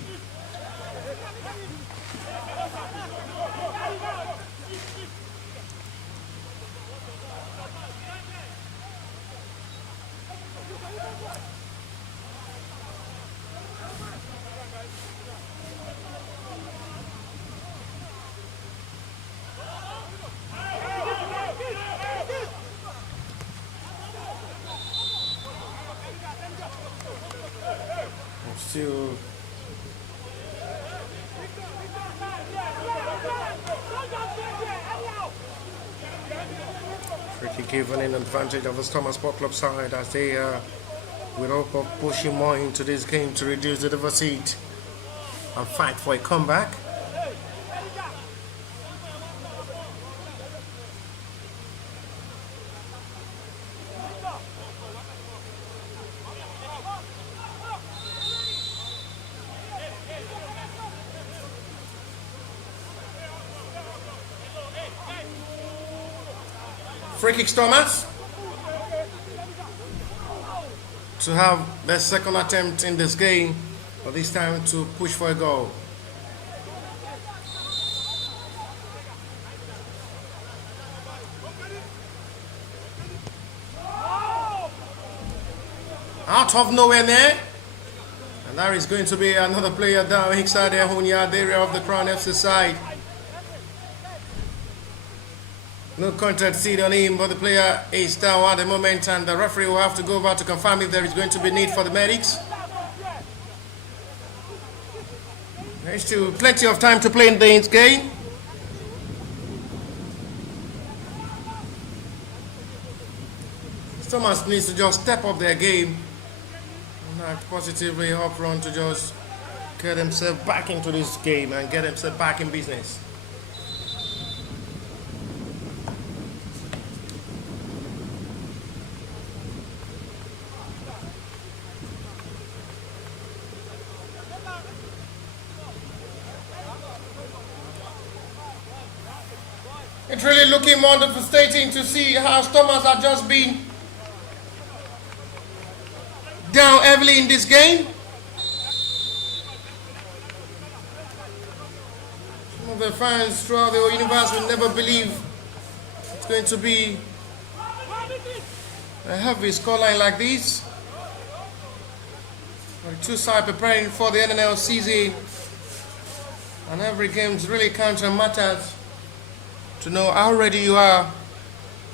Still Ricky given an advantage of the Thomas Sport Club side as they with hope of pushing more into this game to reduce the deficit and fight for a comeback. Free kick Thomas to have their second attempt in this game, but this time to push for a goal. Out of nowhere there, and there is going to be another player down inside the Hunyard area of the Crown FC side. No contact seed on him, but the player is down at the moment, and the referee will have to go over to confirm if there is going to be need for the medics. There's still plenty of time to play in this game. Thomas needs to just step up their game and act positively up front to just get himself back into this game and get himself back in business. It's really looking more devastating to see how Thomas has just been down heavily in this game. Some of the fans throughout the universe will never believe it's going to be a heavy scoreline like this. The two sides preparing for the NNL season, and every game really counts and matters to know how ready you are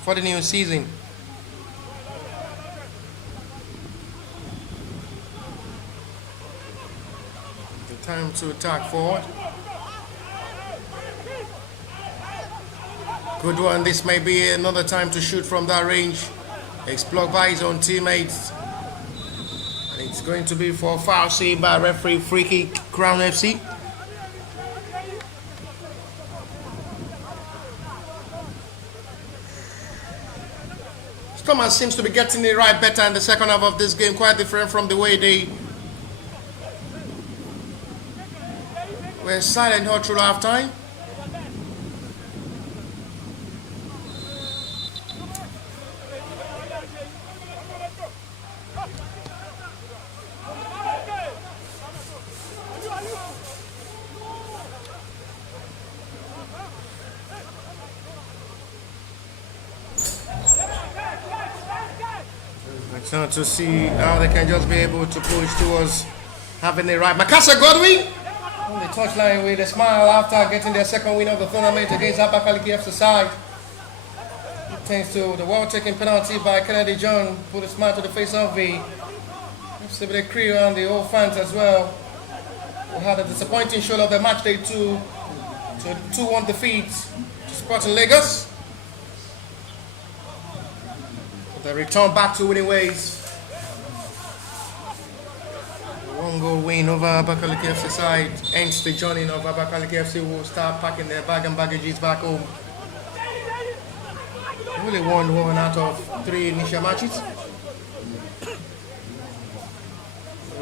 for the new season. The time to attack forward. Good one. This may be another time to shoot from that range. Explored by his own teammates. And it's going to be for a foul save by referee. Free kick, Crown FC. Thomas seems to be getting it right better in the second half of this game, quite different from the way they were silent all through half time. So to see how they can just be able to push towards having it right. Makasa Godwin on the touchline with a smile after getting their second win of the tournament against Abakaliki FC side. Thanks to the well-taken penalty by Kennedy John, put a smile to the face of the FC crew and the old fans as well. We had a disappointing show of the match day 2 to 2-1 defeat to Sporting Lagos. They return back to winning ways. One goal win over Abakaliki FC side. Hence the joining of Abakaliki FC will start packing their bag and baggages back home. Only won 1 out of 3 initial matches. So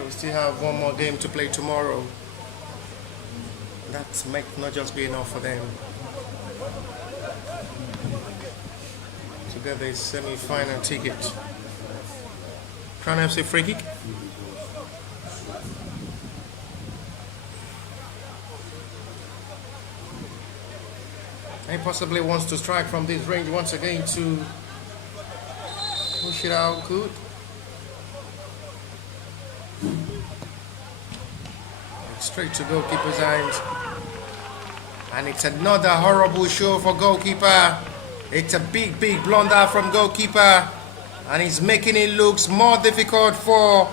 we still have one more game to play tomorrow. That might not just be enough for them to get the semi-final ticket. Crown FC free kick. He possibly wants to strike from this range once again to push it out good. Straight to goalkeeper's hands. And it's another horrible show for goalkeeper. It's a big blunder from goalkeeper. And he's making it look more difficult for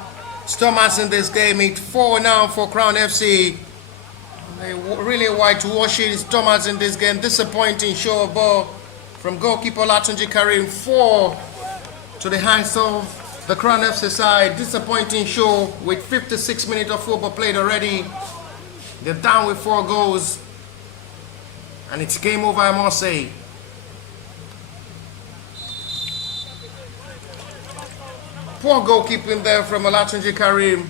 Stormers in this game. It's 4 now for Crown FC. They really whitewashing Stormers in this game. Disappointing show of ball from goalkeeper Olatunji Karim. 4 to the hands of the Crown FC side. Disappointing show with 56 minutes of football played already. They're down with 4 goals. And it's game over, I must say. Poor goalkeeping there from Olatunji Karim.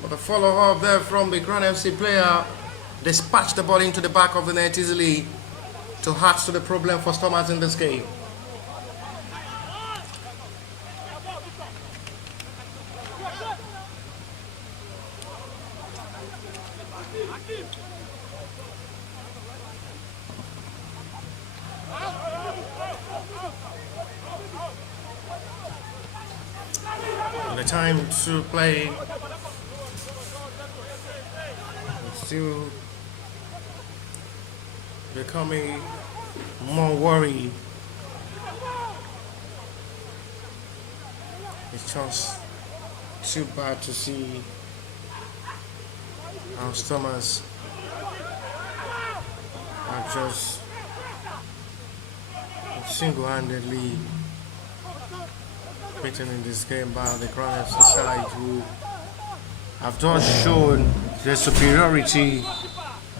But the follow-up there from the Crown FC player dispatched the ball into the back of the net easily to add to the problem for Stormers in this game. The time to play still becoming more worried. It's just too bad to see our Stormers are just single-handedly beaten in this game by the Crown FC side, who have just shown their superiority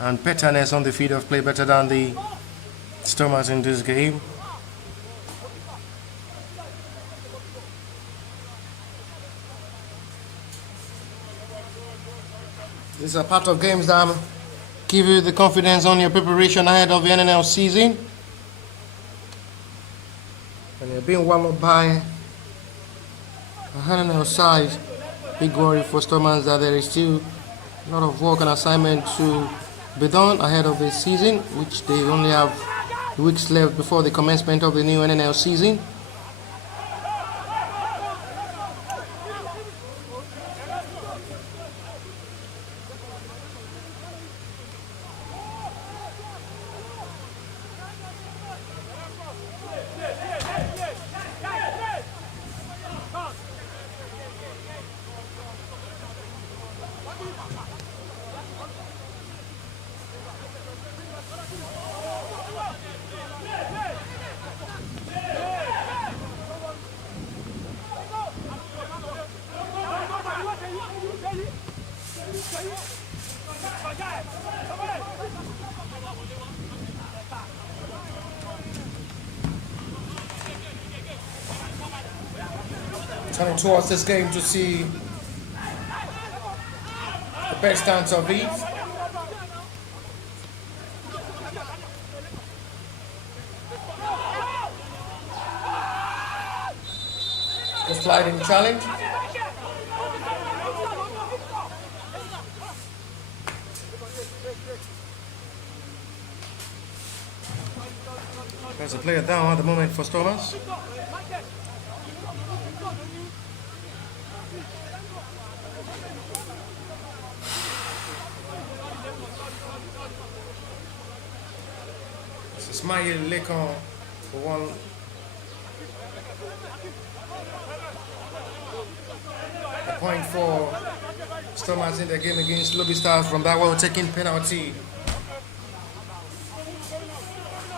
and betterness on the field of play, better than the Stormers in this game. These are part of games that give you the confidence on your preparation ahead of the NNL season. And you're being warmed up by a NNL side. Big worry for Stormers that there is still a lot of work and assignment to be done ahead of the season, which they only have weeks left before the commencement of the new NNL season. Turning towards this game to see the best stance of these. The sliding challenge. There's a player down at the moment for Stormers. Ismail Lekon for one. A point for Stormers in the game against Lobby Stars from that well taking penalty.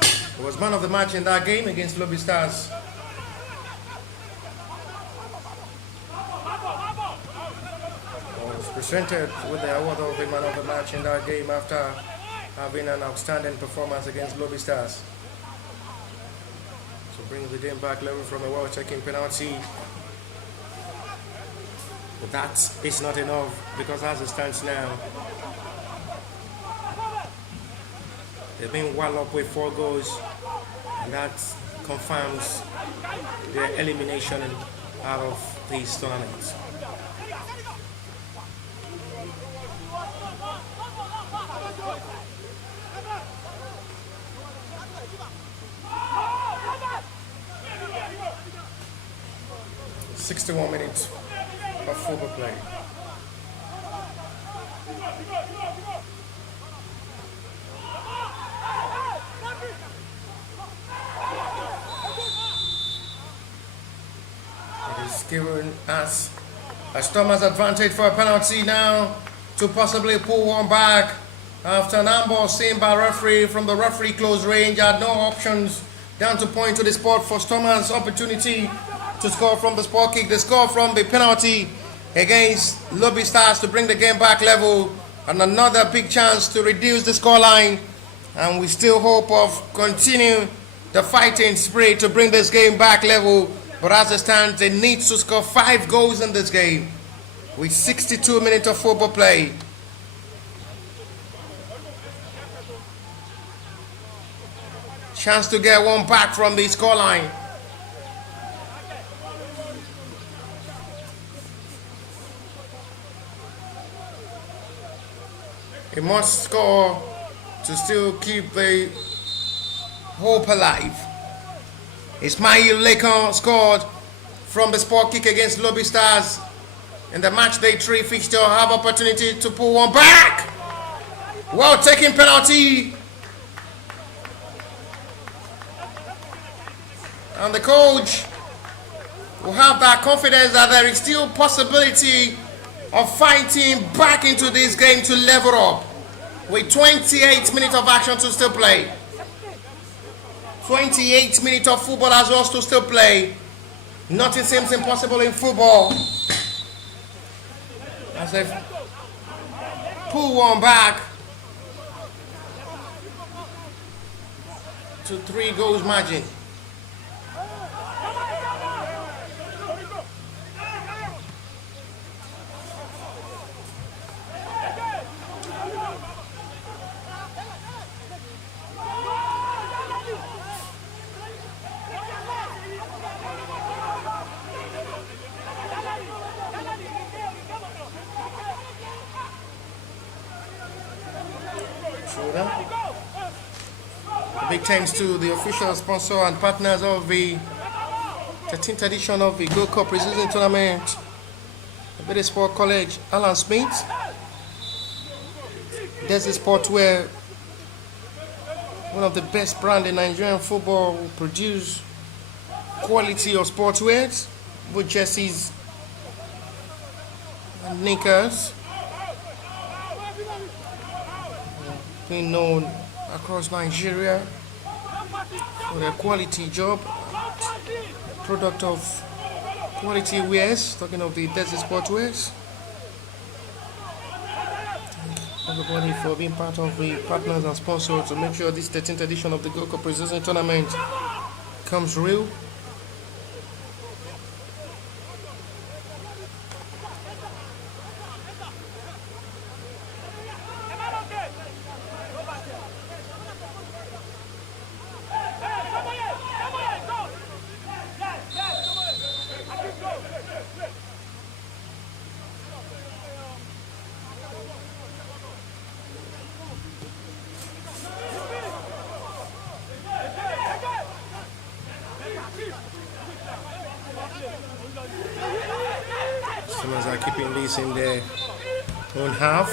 It was man of the match in that game against Lobby Stars. presented with the award of the man of the match in that game after having an outstanding performance against Lobby Stars. So brings the game back level from a well-taken penalty. But that is not enough because as it stands now, they've been well up with 4 goals, and that confirms their elimination out of these tournaments. "61 minutes of football play. It is given us a Stormers advantage for a penalty now to possibly pull one back after an handball seen by referee from the referee close range. Had no options, down to point to the spot for Stormers' opportunity to score from the spot kick. They score from the penalty against Lobby Stars to bring the game back level, and another big chance to reduce the scoreline. And we still hope of continue the fighting spirit to bring this game back level. But as it stands, they need to score 5 goals in this game with 62 minutes of football play. Chance to get one back from the scoreline. He must score to still keep the hope alive. Ismail Lekon scored from the spot kick against Lobby Stars in the match day 3 fixture. Have opportunity to pull one back. Well taken penalty. And the coach will have that confidence that there is still possibility of fighting back into this game to level up with 28 minutes of action to still play. 28 minutes of football as well to still play. Nothing seems impossible in football. As they pull one back to 3 goals margin. Big thanks to the official sponsor and partners of the 13th edition of the Gold Cup Preseason Tournament, Abede Sport College, Alan Smith. There's a sport where one of the best brands in Nigerian football will produce quality of sportswear, both jerseys and knickers, being known across Nigeria for their quality job, product of quality wears, talking of the Desert Sport Wears. Everybody for being part of the partners and sponsors to make sure this 13th edition of the Gold Cup Preseason Tournament comes real. Customers are keeping this in their own half.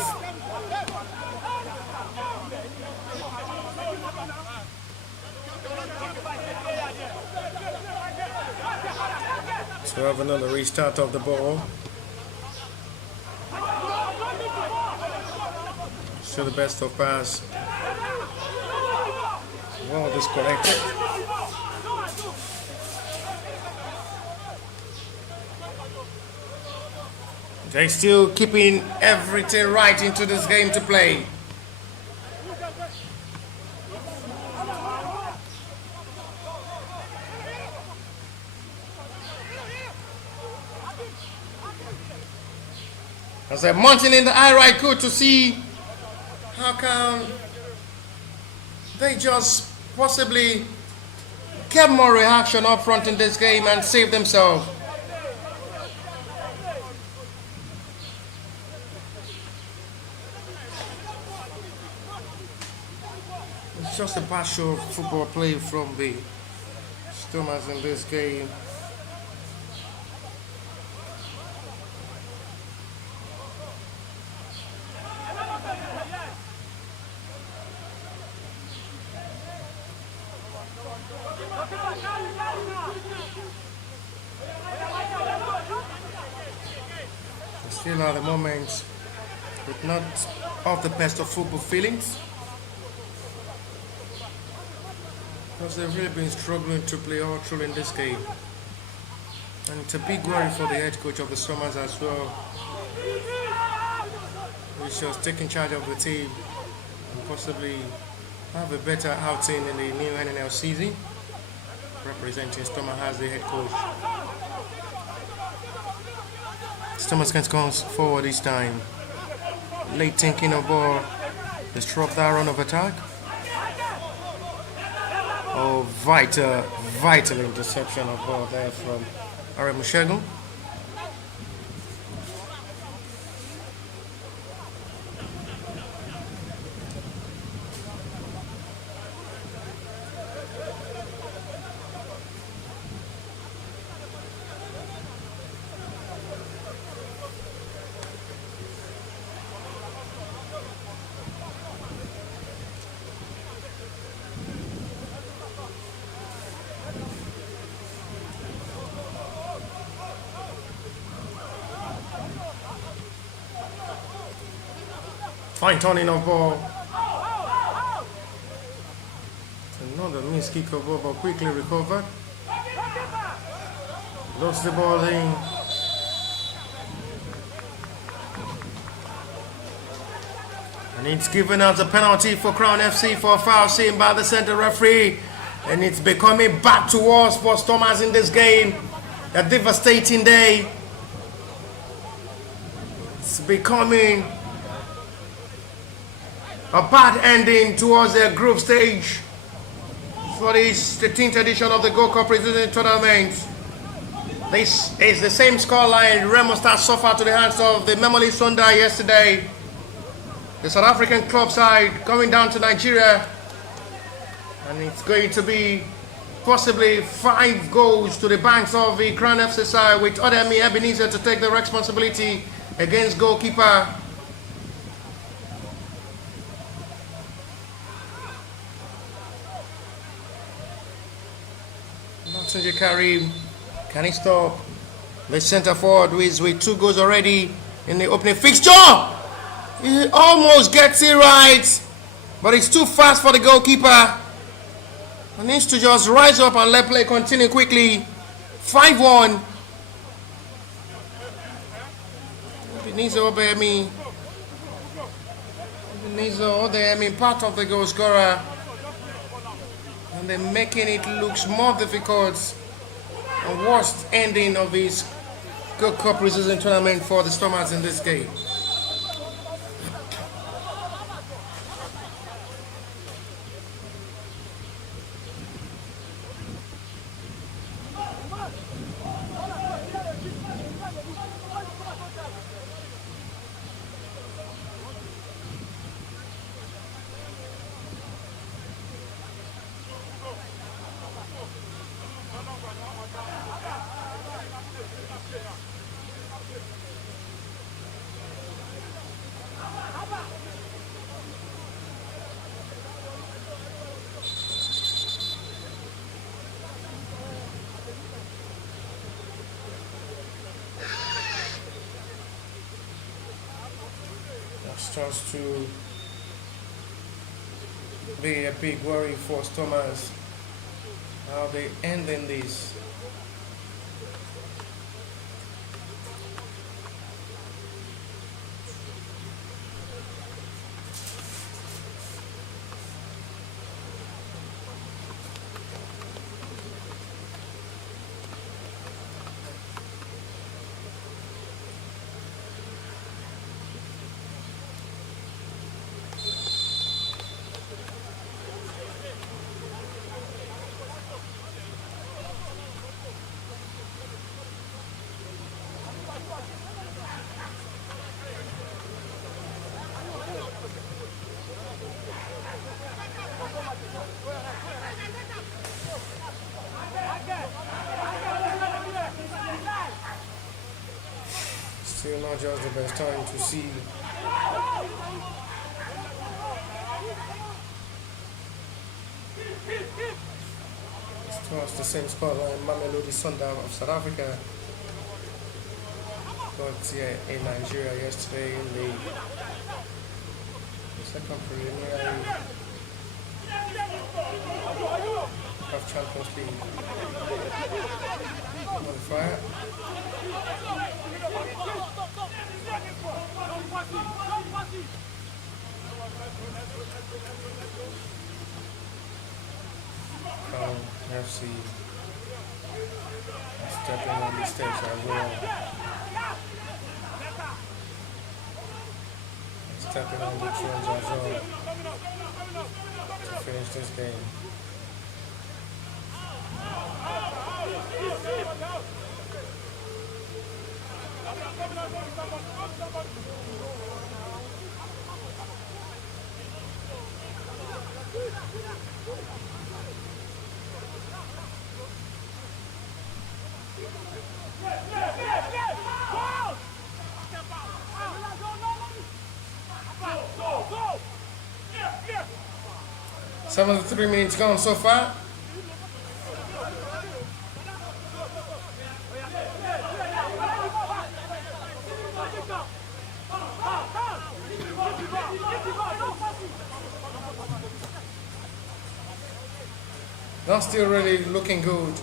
So have another restart of the ball. Still the best of pass. Well disconnected. They're still keeping everything right into this game to play. As they're mounting in the eye right good to see how come they just possibly get more reaction up front in this game and save themselves. It's just a bad show of football play from the Stormers in this game. Still at the moment with not of the best of football feelings, because they've really been struggling to play all through in this game, and it's a big worry for the head coach of the Stormers as well, who's just taking charge of the team and possibly have a better outing in the new NNL season, representing Stormers as the head coach. Stormers can come forward this time. Late thinking of ball. Disrupt that run of attack. Oh, vital interception of ball there from Are Mushegun. Fine turning of ball. Another missed kick of ball, but quickly recovered. Lost the ball in. And it's given as a penalty for Crown FC for a foul seen by the center referee. And it's becoming back to us for Stormers in this game. A devastating day. It's becoming a bad ending towards the group stage for this 13th edition of the Gold Cup Preseason Tournament. This is the same scoreline Remo Stars suffered to the hands of the Memoli Sunda yesterday. The South African club side going down to Nigeria, and it's going to be possibly 5 goals to the banks of the Crown FC side, with Odemi Ebenezer to take the responsibility against goalkeeper Tunji Karim. Can he stop the centre forward who is with 2 goals already in the opening fixture? He almost gets it right, but it's too fast for the goalkeeper. He needs to just rise up and let play continue quickly. 5-1. Ebenezer Odemi, part of the goal scorer. And they're making it look more difficult. A worst ending of this Gold Cup Preseason Tournament for the Stormers in this game. Starts to be a big worry for Stormers. How they end in this. Still not just the best time to see it was the same scoreline. Mamelodi Sundowns of South Africa got here in Nigeria yesterday in the second preliminary of Champions League qualifier. Crown FC stepping on the stage as well. Stepping on the thrones as well to finish this game. Some of the 3 minutes gone so far. Not still really looking good.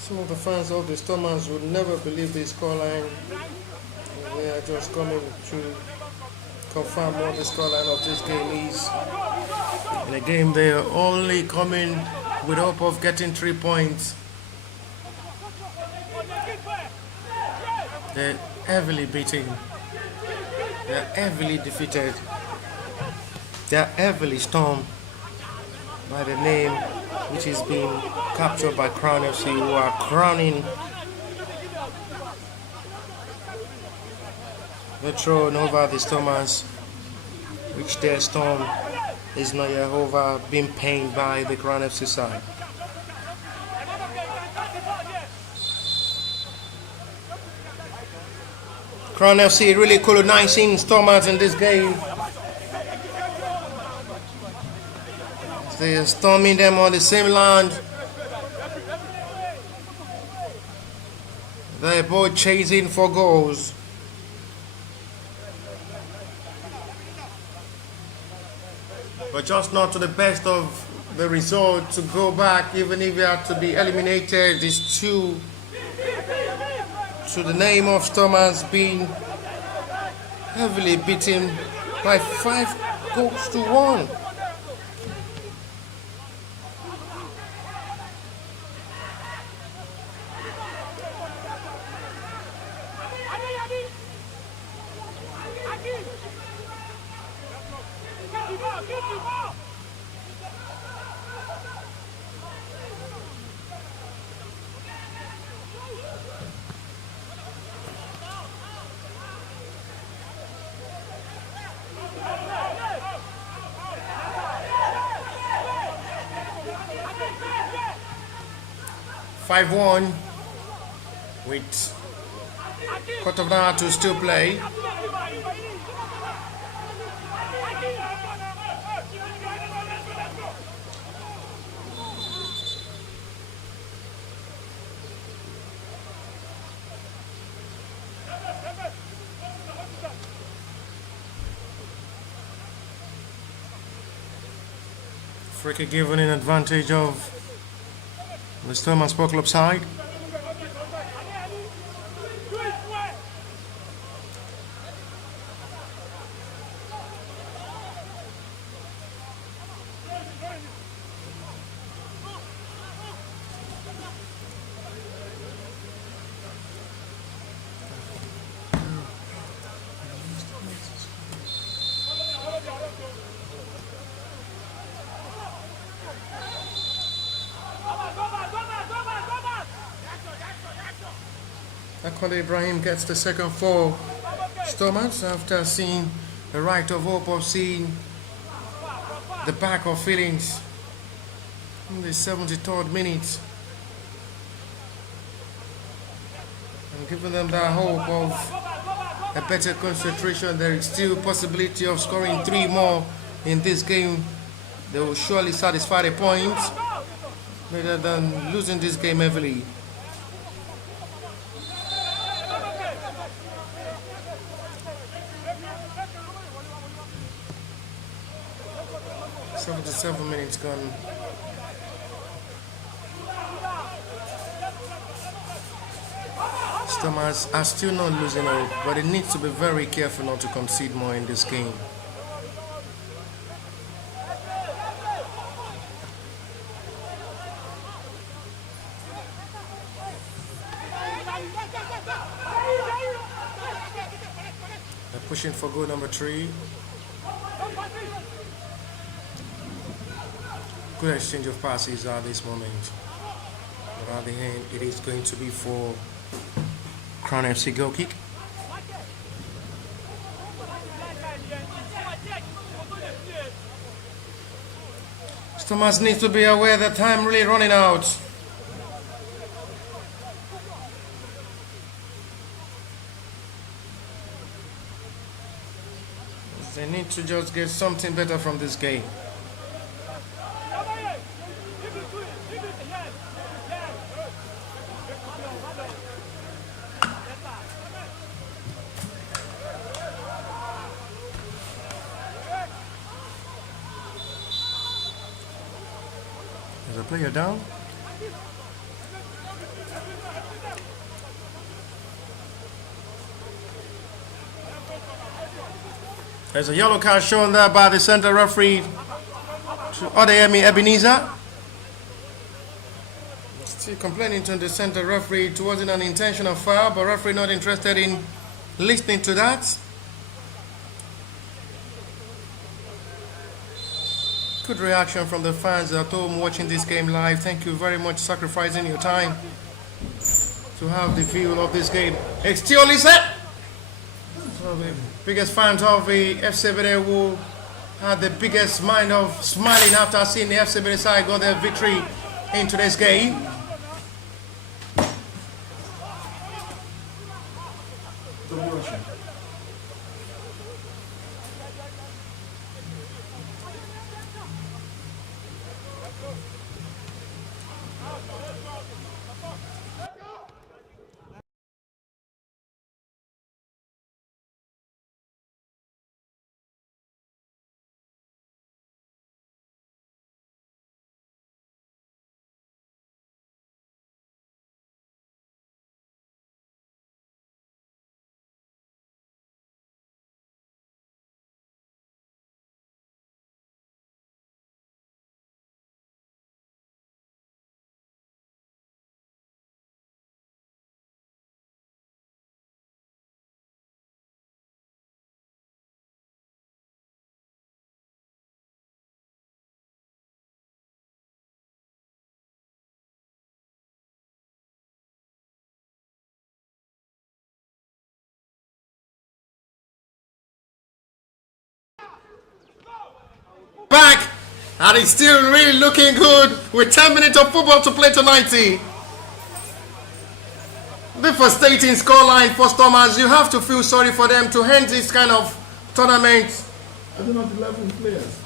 Some of the fans of the Stormers would never believe this scoreline. We are just coming to confirm what the scoreline of this game is. In a game they are only coming with hope of getting 3 points. They're heavily beaten. They're heavily defeated. They're heavily stormed by the name which is being captured by Crown FC, who are crowning the throne over the Stormers, which their storm is not yet over, being pained by the Crown FC side. Crown FC really colonizing Stormers in this game. They are storming them on the same land. They're both chasing for goals. But just not to the best of the result to go back, even if you have to be eliminated, is to the name of Stormers being heavily beaten by 5-1. With quarter of an hour to still play. Free kick given in advantage of the Stormers Sport Club side. Khalid Ibrahim gets the second for Stormers after seeing the right of hope of seeing the back of feelings in the 73rd minute and giving them that hope of a better concentration. There is still possibility of scoring 3 more in this game. They will surely satisfy the points rather than losing this game heavily. The 7 minutes gone. Stormers are still not losing hope, but they need to be very careful not to concede more in this game. They're pushing for goal number 3. Good exchange of passes at this moment. But at the end, it is going to be for Crown FC goal kick. Stormers needs to be aware that time really running out. They need to just get something better from this game. There's a player down. There's a yellow card shown there by the center referee to Odeyemi Ebenezer. Still complaining to the center referee. It wasn't an intentional foul, but referee not interested in listening to that. Good reaction from the fans at home watching this game live. Thank you very much, sacrificing your time to have the view of this game. It's still Lisa. So the biggest fans of the FC Bede who had the biggest mind of smiling after seeing the FC Bede side got their victory in today's game. Back, and it's still really looking good with 10 minutes of football to play tonight. Devastating scoreline for Stormers. You have to feel sorry for them to end this kind of tournament. I don't know 11 players.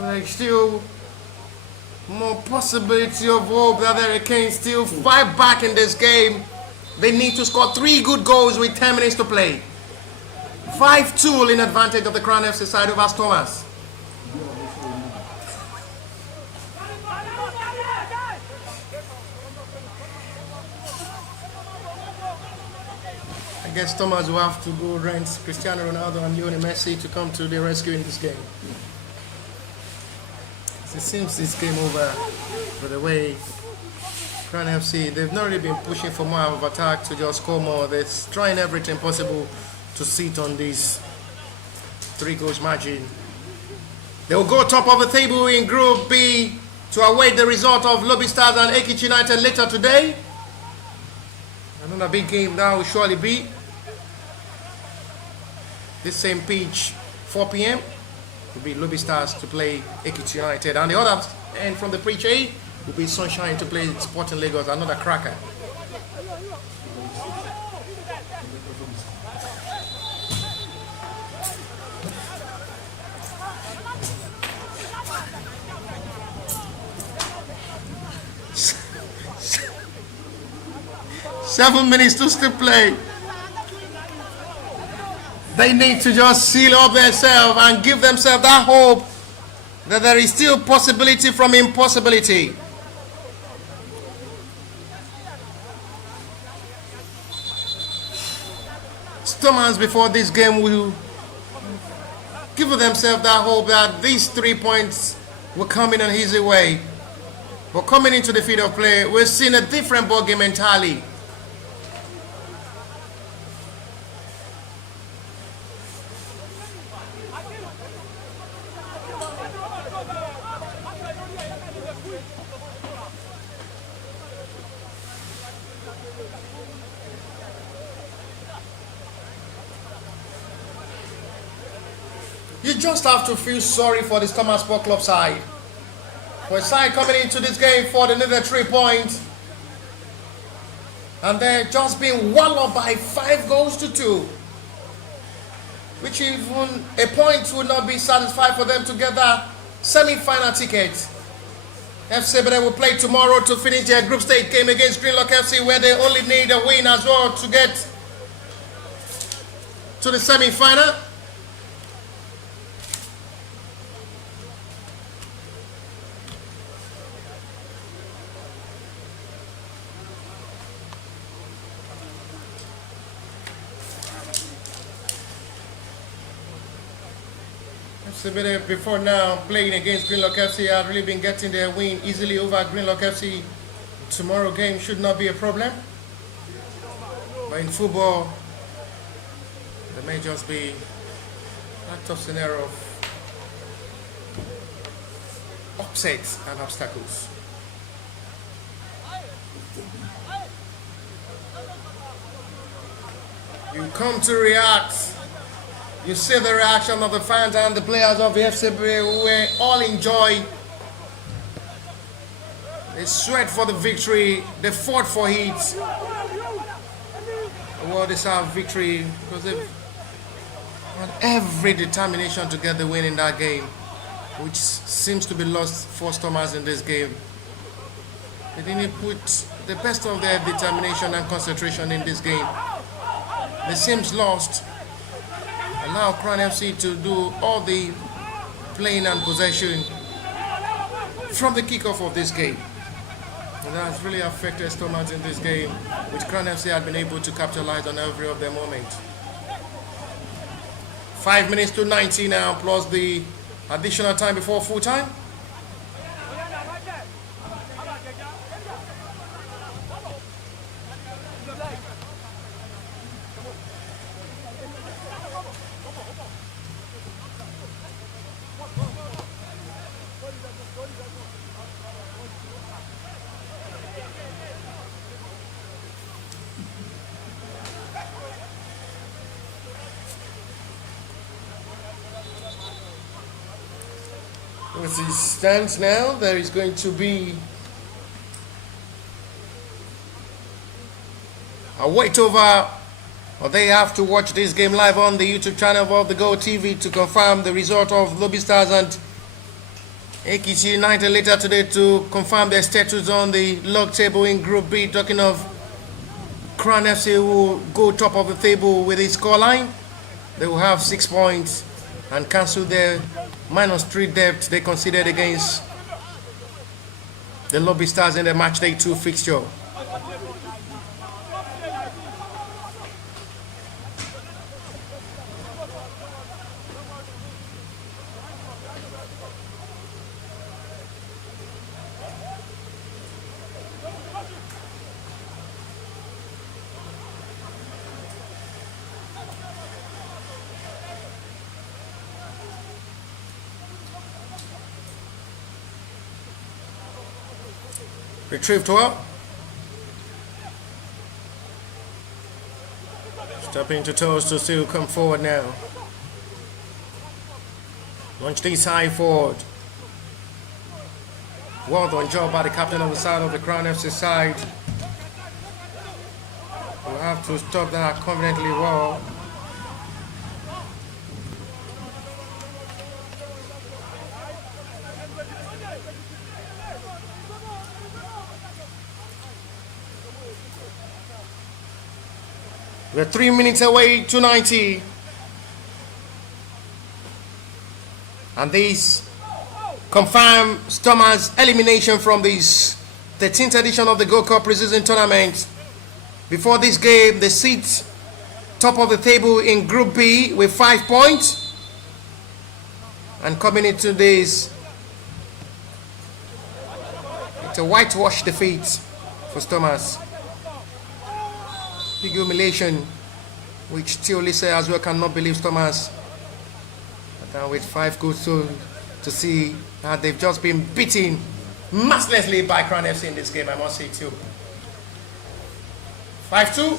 There's still more possibility of hope that they can still fight back in this game. They need to score 3 good goals with 10 minutes to play. 5-2 in advantage of the Crown FC side over Stormers. I guess Stormers will have to go rent Cristiano Ronaldo and Lionel Messi to come to the rescue in this game. It seems this game over. By the way, Crown FC, they've not really been pushing for more of attack to just score more. They're trying everything possible to sit on this 3 goals margin. They will go top of the table in Group B to await the result of Lobby Stars and Ekiti United later today. Another big game that will surely be. This same pitch, 4 p.m. will be Lobby Stars to play Ekiti United. And the other end from the pitch A will be Sunshine to play Sporting Lagos, another cracker. Seven minutes to still play. They need to just seal up themselves and give themselves that hope that there is still possibility from impossibility. Stormers before this game will give themselves that hope that these 3 points will come in an easy way. But coming into the field of play, we're seeing a different ball game entirely. You just have to feel sorry for the Stormers Sport Club side. For a side coming into this game for the needed 3 points, and they're just being walloped by 5 goals to 2, which even a point would not be satisfied for them to get that semi-final ticket. FC Ibadan will play tomorrow to finish their group stage game against Greenlock FC, where they only need a win as well to get to the semi-final. Before now, playing against Greenlock FC, had really been getting their win easily over Greenlock FC. Tomorrow game should not be a problem. But in football, there may just be a tough scenario of upsets and obstacles. You come to react. You see the reaction of the fans and the players of the FCB who will all enjoy. They sweat for the victory. They fought for it. A well-deserved victory because they've had every determination to get the win in that game, which seems to be lost for Stormers in this game. They didn't put the best of their determination and concentration in this game. They seems lost. Allow Crown FC to do all the playing and possession from the kickoff of this game. And that has really affected Stormers in this game, which Crown FC had been able to capitalize on every of their moments. 5 minutes to 90 now, plus the additional time before full time. As it stands now, there is going to be a wait over, or they have to watch this game live on the YouTube channel of the Go TV to confirm the result of Lobby Stars and Ekiti United later today to confirm their status on the log table in Group B. Talking of Crown FC, who will go top of the table with a scoreline. They will have 6 points and cancel their -3 debt they considered against the Lobby Stars in the match day 2 fixture. Retrieved well. Stepping to toes to still come forward now. Launch these high forward. Well done job by the captain on the side of the Crown FC side. We'll have to stop that confidently well. We're 3 minutes away to 90. And this confirm Stormers' elimination from this 13th edition of the Gold Cup preseason tournament. Before this game, they sit top of the table in Group B with 5 points. And coming into this, it's a whitewash defeat for Stormers. Big humiliation, which Teolise as well cannot believe Stormers. But with 5 goals to see that they've just been beaten mercilessly by Crown FC in this game, I must say too. 5-2.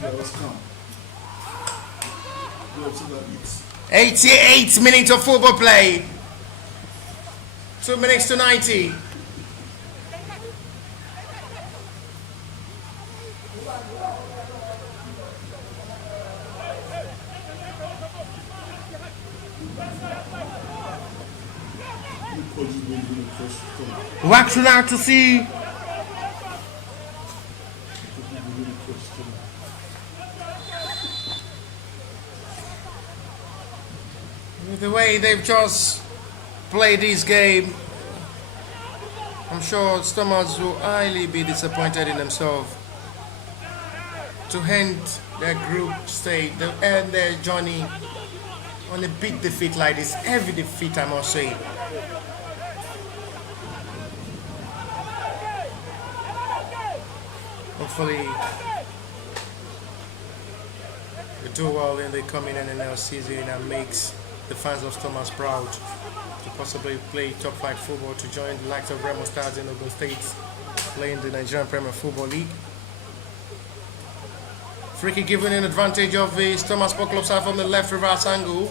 Yeah, let's come. 88 minutes of football play. 2 minutes to 90. Waxing out to see the way they've just played this game. I'm sure Stormers will highly be disappointed in themselves to end their group stage, to end their journey on a big defeat like this. Heavy defeat, I must say. Hopefully, they do well in the coming NNL season and makes the fans of Stormers proud to possibly play top 5 football, to join the likes of Remo Stars in Ogun State, playing the Nigerian Premier Football League. Free kick given in advantage of the Stormers Sport Club side from the left reverse angle.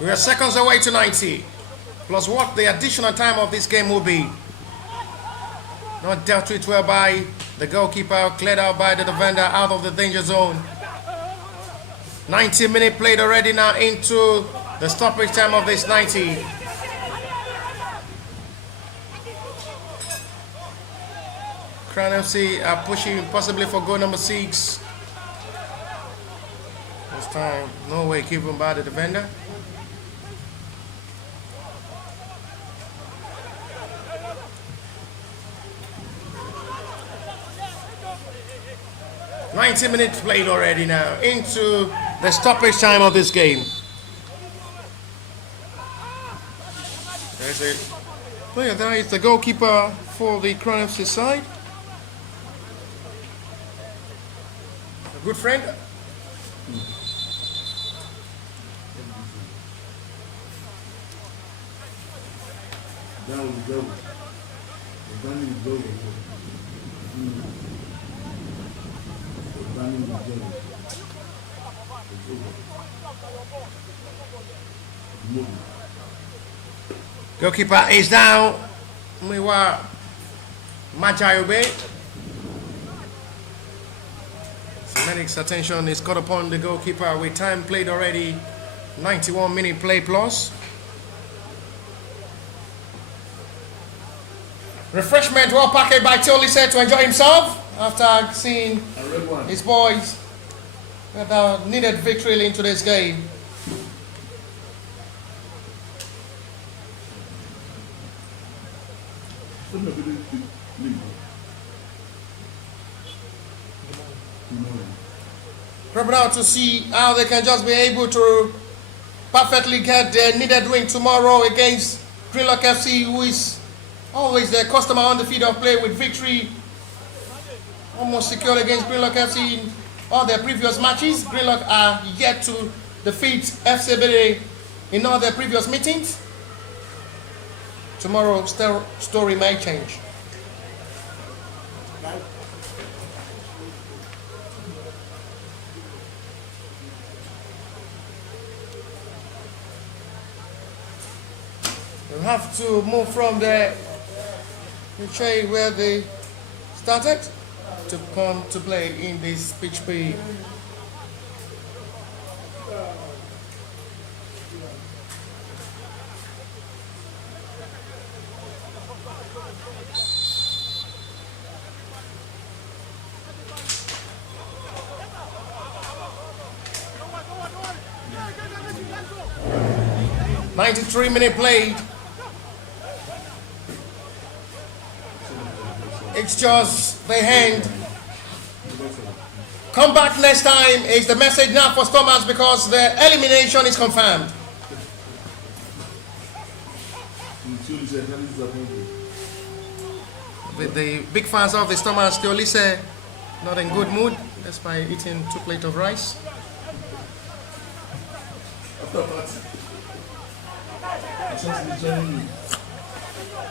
We are seconds away to 90, plus what the additional time of this game will be. Not dealt with well by the goalkeeper, cleared out by the defender out of the danger zone. 90-minute played already now into the stoppage time of this 90. Crown FC are pushing possibly for goal number 6. This time, no way given by the defender. "90 minutes played already now into the stoppage time of this game." There's a player there, is the goalkeeper for the Crown FC side. A good friend. That was the devil. The Danny was devil. The Danny was devil. It's over. Move. Goalkeeper is down. Miwa Majayobe. Medic's attention is caught upon the goalkeeper with time played already. 91-minute play plus. Refreshment well packaged by Teolise to enjoy himself after seeing his boys with a needed victory into this game. Probably now to see how they can just be able to perfectly get their needed win tomorrow against Greenlock FC, who is always their customer on the field of play with victory almost secured against Greenlock FC in all their previous matches. Greenlock are yet to defeat FC Ebere in all their previous meetings. Tomorrow, story may change. We'll have to move from the tray where they started to come to play in this pitch P. "93-minute played. It's just the hand. Come back next time is the message now for Stormers, because the elimination is confirmed. With the big fans of the Stormers, Teolise not in good mood despite eating 2 plates of rice.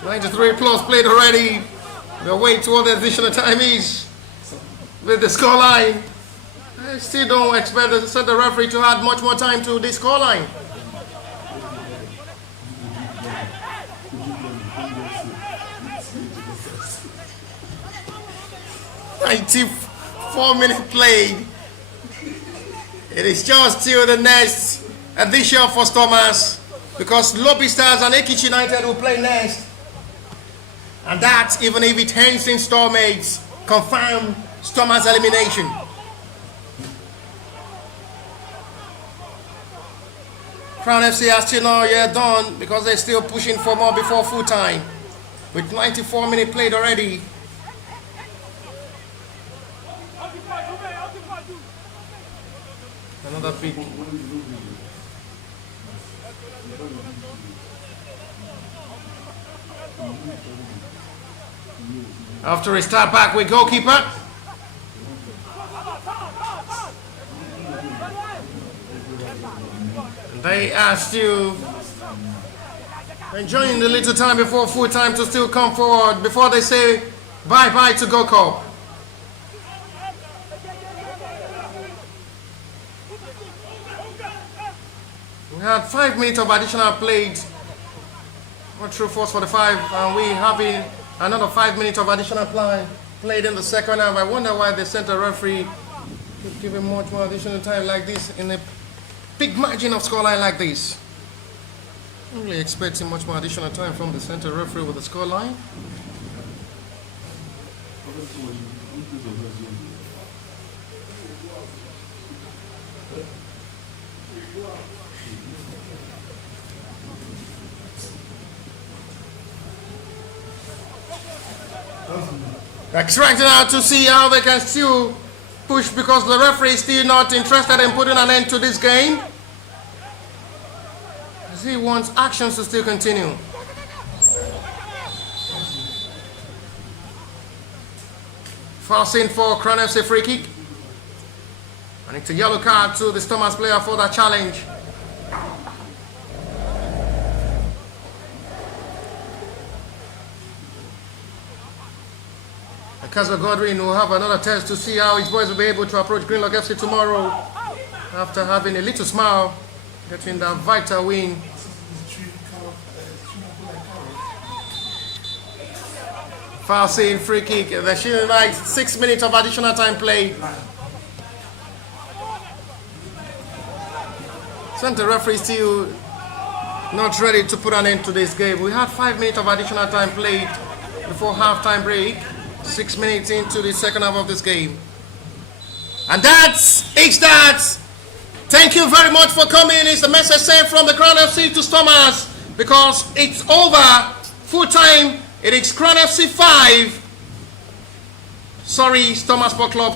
"93 plus played already. We'll wait to what the additional time is with the scoreline. I still don't expect the referee to add much more time to the scoreline. 94-minute played. It is just till the next edition for Stormers, because Lobby Stars and Ekiti United will play next. And that, even if it ends in storemates, confirm Stormers' elimination. Crown FC are still not yet done, because they're still pushing for more before full time. With 94-minute played already. Another pick. After a start back with goalkeeper. They are still enjoying the little time before full time to still come forward before they say bye-bye to Go Cup. We had 5 minutes of additional played. Not true force for the 5, and we having another 5 minutes of additional play played in the second half. I wonder why the center referee could give him much more additional time like this in a big margin of scoreline like this. I'm really expecting much more additional time from the center referee with the scoreline. Extracting out to see how they can still push, because the referee is still not interested in putting an end to this game. He wants actions to still continue. Fast in for Crown FC free kick. And it's a yellow card to the Stormers player for that challenge. Casper Godwin will have another test to see how his boys will be able to approach Greenlock FC tomorrow after having a little smile, getting that vital win. Foul in free kick. The Shield Knights 6 minutes of additional time played. Center referee still not ready to put an end to this game. We had 5 minutes of additional time played before half-time break. 6 minutes into the second half of this game. And that's that. Thank you very much for coming. It's the message sent from the Crown FC to Stormers, because it's over. Full time, it is Crown FC 5. Stormers Sport Club 2.